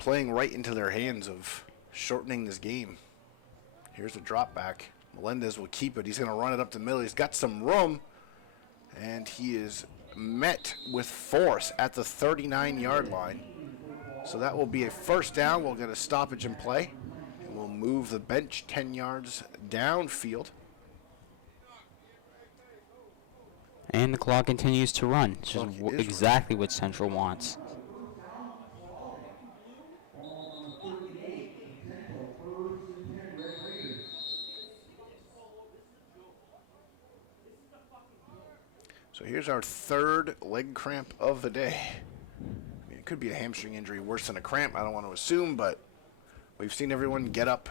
playing right into their hands of shortening this game. Here's the drop back. Melendez will keep it. He's going to run it up the middle. He's got some room, and he is met with force at the 39-yard line. So that will be a first down. We'll get a stoppage in play, and we'll move the bench 10 yards downfield. And the clock continues to run. It's just Clock is exactly what Central wants. So here's our third leg cramp of the day. I mean, it could be a hamstring injury worse than a cramp. I don't want to assume, but we've seen everyone get up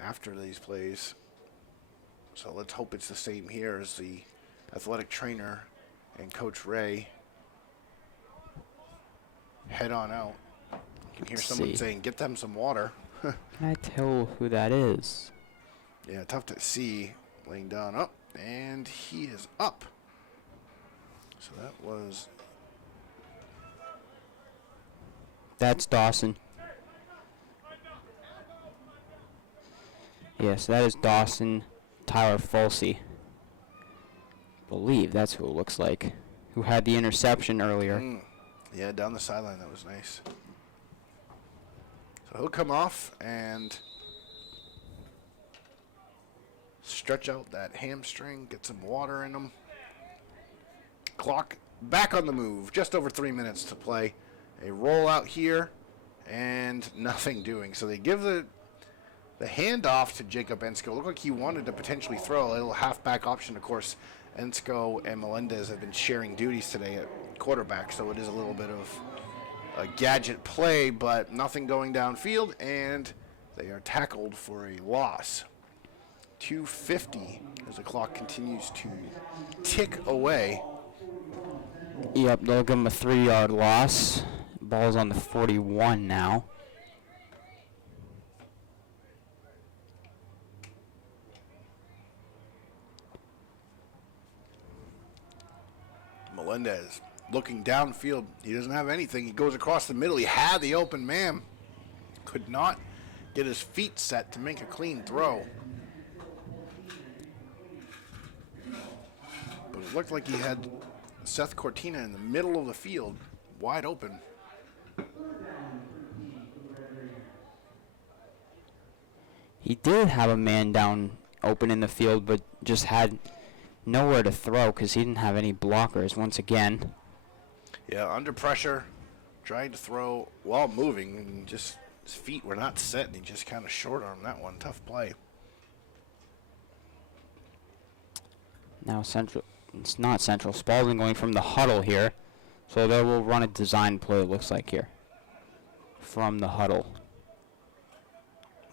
after these plays. So let's hope it's the same here as the athletic trainer and Coach Ray head on out. You can hear someone saying, get them some water. Can I tell who that is? Yeah, tough to see. Laying down up, and he is up. So that was... That's Dawson. Yes, that is Dawson Tyler Folsey. Believe that's who it looks like. Who had the interception earlier. Yeah, down the sideline. That was nice. So he'll come off and stretch out that hamstring, get some water in him. Clock back on the move. Just over 3 minutes to play. A rollout here and nothing doing. So they give the handoff to Jacob Ensko. Looked like he wanted to potentially throw a little halfback option. Of course, Ensko and Melendez have been sharing duties today at quarterback, so it is a little bit of a gadget play, but nothing going downfield, and they are tackled for a loss. 2:50 as the clock continues to tick away. Yep, they'll give him a 3-yard loss. Ball's on the 41 now. Melendez looking downfield. He doesn't have anything. He goes across the middle. He had the open man. Could not get his feet set to make a clean throw. But it looked like he had Seth Cortina in the middle of the field, wide open. He did have a man down open in the field, but just had nowhere to throw because he didn't have any blockers once again. Yeah, under pressure, trying to throw while moving, and just his feet were not set, and he just kind of short-armed that one. Tough play. Now Central, it's not Central. Spaulding going from the huddle here. So they will run a design play, it looks like here. From the huddle.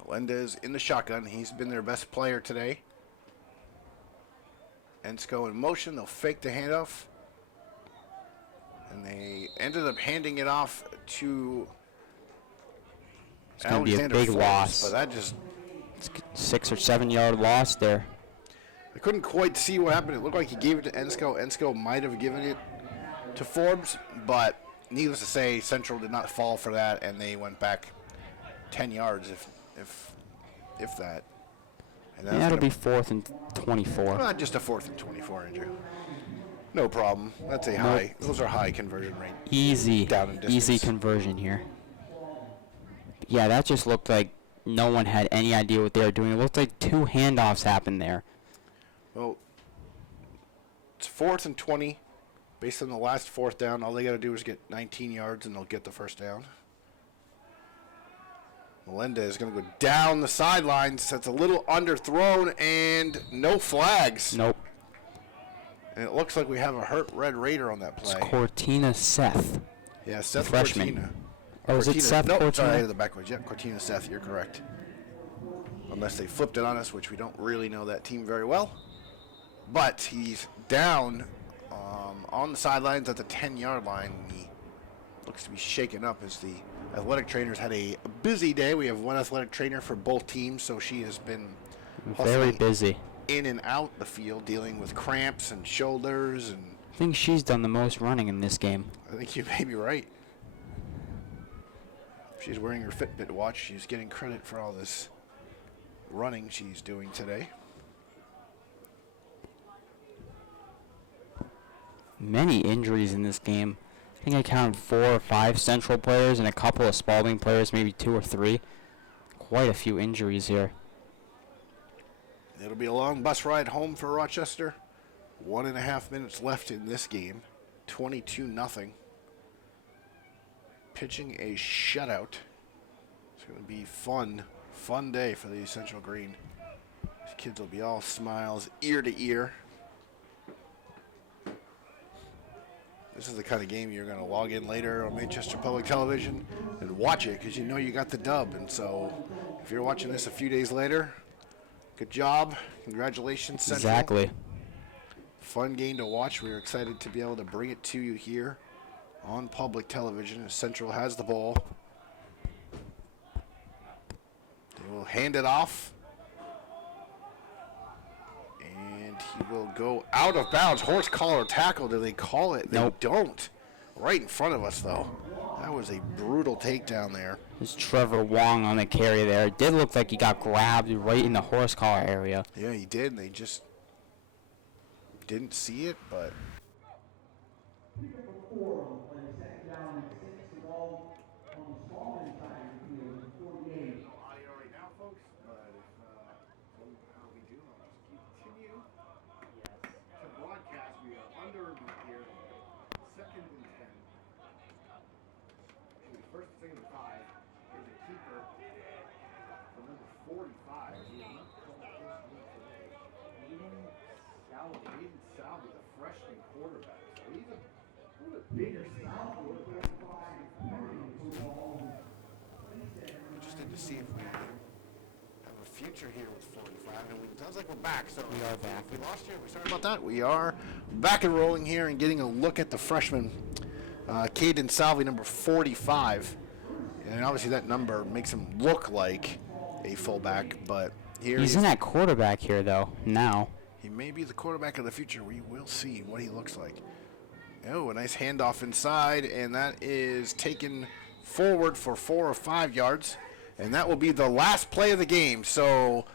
Melendez in the shotgun. He's been their best player today. Ensko in motion. They'll fake the handoff. And they ended up handing it off to It's going to be a Alexander big Forbes, loss. but that just, It's 6 or 7 yard loss there. I couldn't quite see what happened. It looked like he gave it to Ensko. Ensko might have given it to Forbes, but needless to say, Central did not fall for that, and they went back 10 yards, if that. And Yeah, that'll be 4th and 24. Not just a 4th and 24, Andrew. No problem. That's a high. Those are high conversion rate. Easy, Down and easy distance. conversion here. Yeah, that just looked like no one had any idea what they were doing. It looked like 2 handoffs happened there. Well, it's 4th and 20. Based on the last 4th down, all they got to do is get 19 yards, and they'll get the first down. Melendez is going to go down the sidelines. That's a little underthrown, and no flags. Nope. And it looks like we have a hurt Red Raider on that It's play. Cortina Seth. Yeah, Seth freshman. Cortina. Oh, is it Seth nope, Cortina? sorry, the backwards. Yep, Cortina Seth, you're correct. Unless they flipped it on us, which we don't really know that team very well. But he's down on the sidelines at the 10-yard line. He looks to be shaken up as the athletic trainers had a busy day. We have one athletic trainer for both teams, so she has been Very hustling busy. in and out the field, dealing with cramps and shoulders, and I think she's done the most running in this game. I think you may be right. If she's wearing her Fitbit watch, she's getting credit for all this running she's doing today. Many injuries in this game. I think I counted 4 or 5 Central players and a couple of Spaulding players, maybe 2 or 3. Quite a few injuries here. It'll be a long bus ride home for Rochester. 1.5 minutes left in this game. 22-0. Pitching a shutout. It's going to be fun day for the Central Green. These kids will be all smiles ear to ear. This is the kind of game you're going to log in later on Manchester Public Television and watch it because you know you got the dub. And so if you're watching this a few days later, good job. Congratulations, Central. Exactly. Fun game to watch. We're excited to be able to bring it to you here on public television as Central has the ball. They will hand it off. And he will go out of bounds. Horse collar tackle, do they call it? Nope. They don't. Right in front of us, though. That was a brutal takedown there. There's Trevor Wong on the carry there. It did look like he got grabbed right in the horse collar area. Yeah, he did, and they just didn't see it, but... Interested to see if we have a future here with 45. And it sounds like we're back. So we are back. We lost here. We're sorry about that. We are back and rolling here and getting a look at the freshman, Caden Salvi, number 45. And obviously that number makes him look like a fullback, but here He's in at quarterback here, though, now. he may be the quarterback of the future. We will see what he looks like. Oh, a nice handoff inside, and that is taken forward for 4 or 5 yards. And that will be the last play of the game. So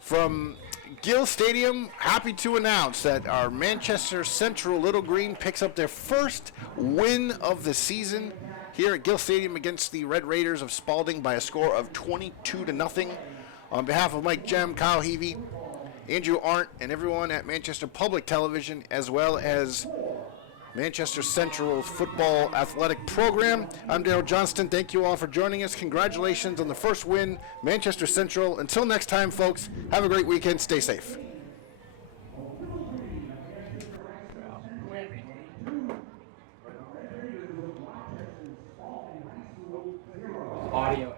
from Gill Stadium, happy to announce that our Manchester Central Little Green picks up their first win of the season here at Gill Stadium against the Red Raiders of Spaulding by a score of 22-0. On behalf of Mike Jem, Kyle Heavey, Andrew Arndt, and everyone at Manchester Public Television, as well as Manchester Central Football Athletic Program, I'm Daryl Johnston. Thank you all for joining us. Congratulations on the first win, Manchester Central. Until next time, folks, have a great weekend. Stay safe. Audio.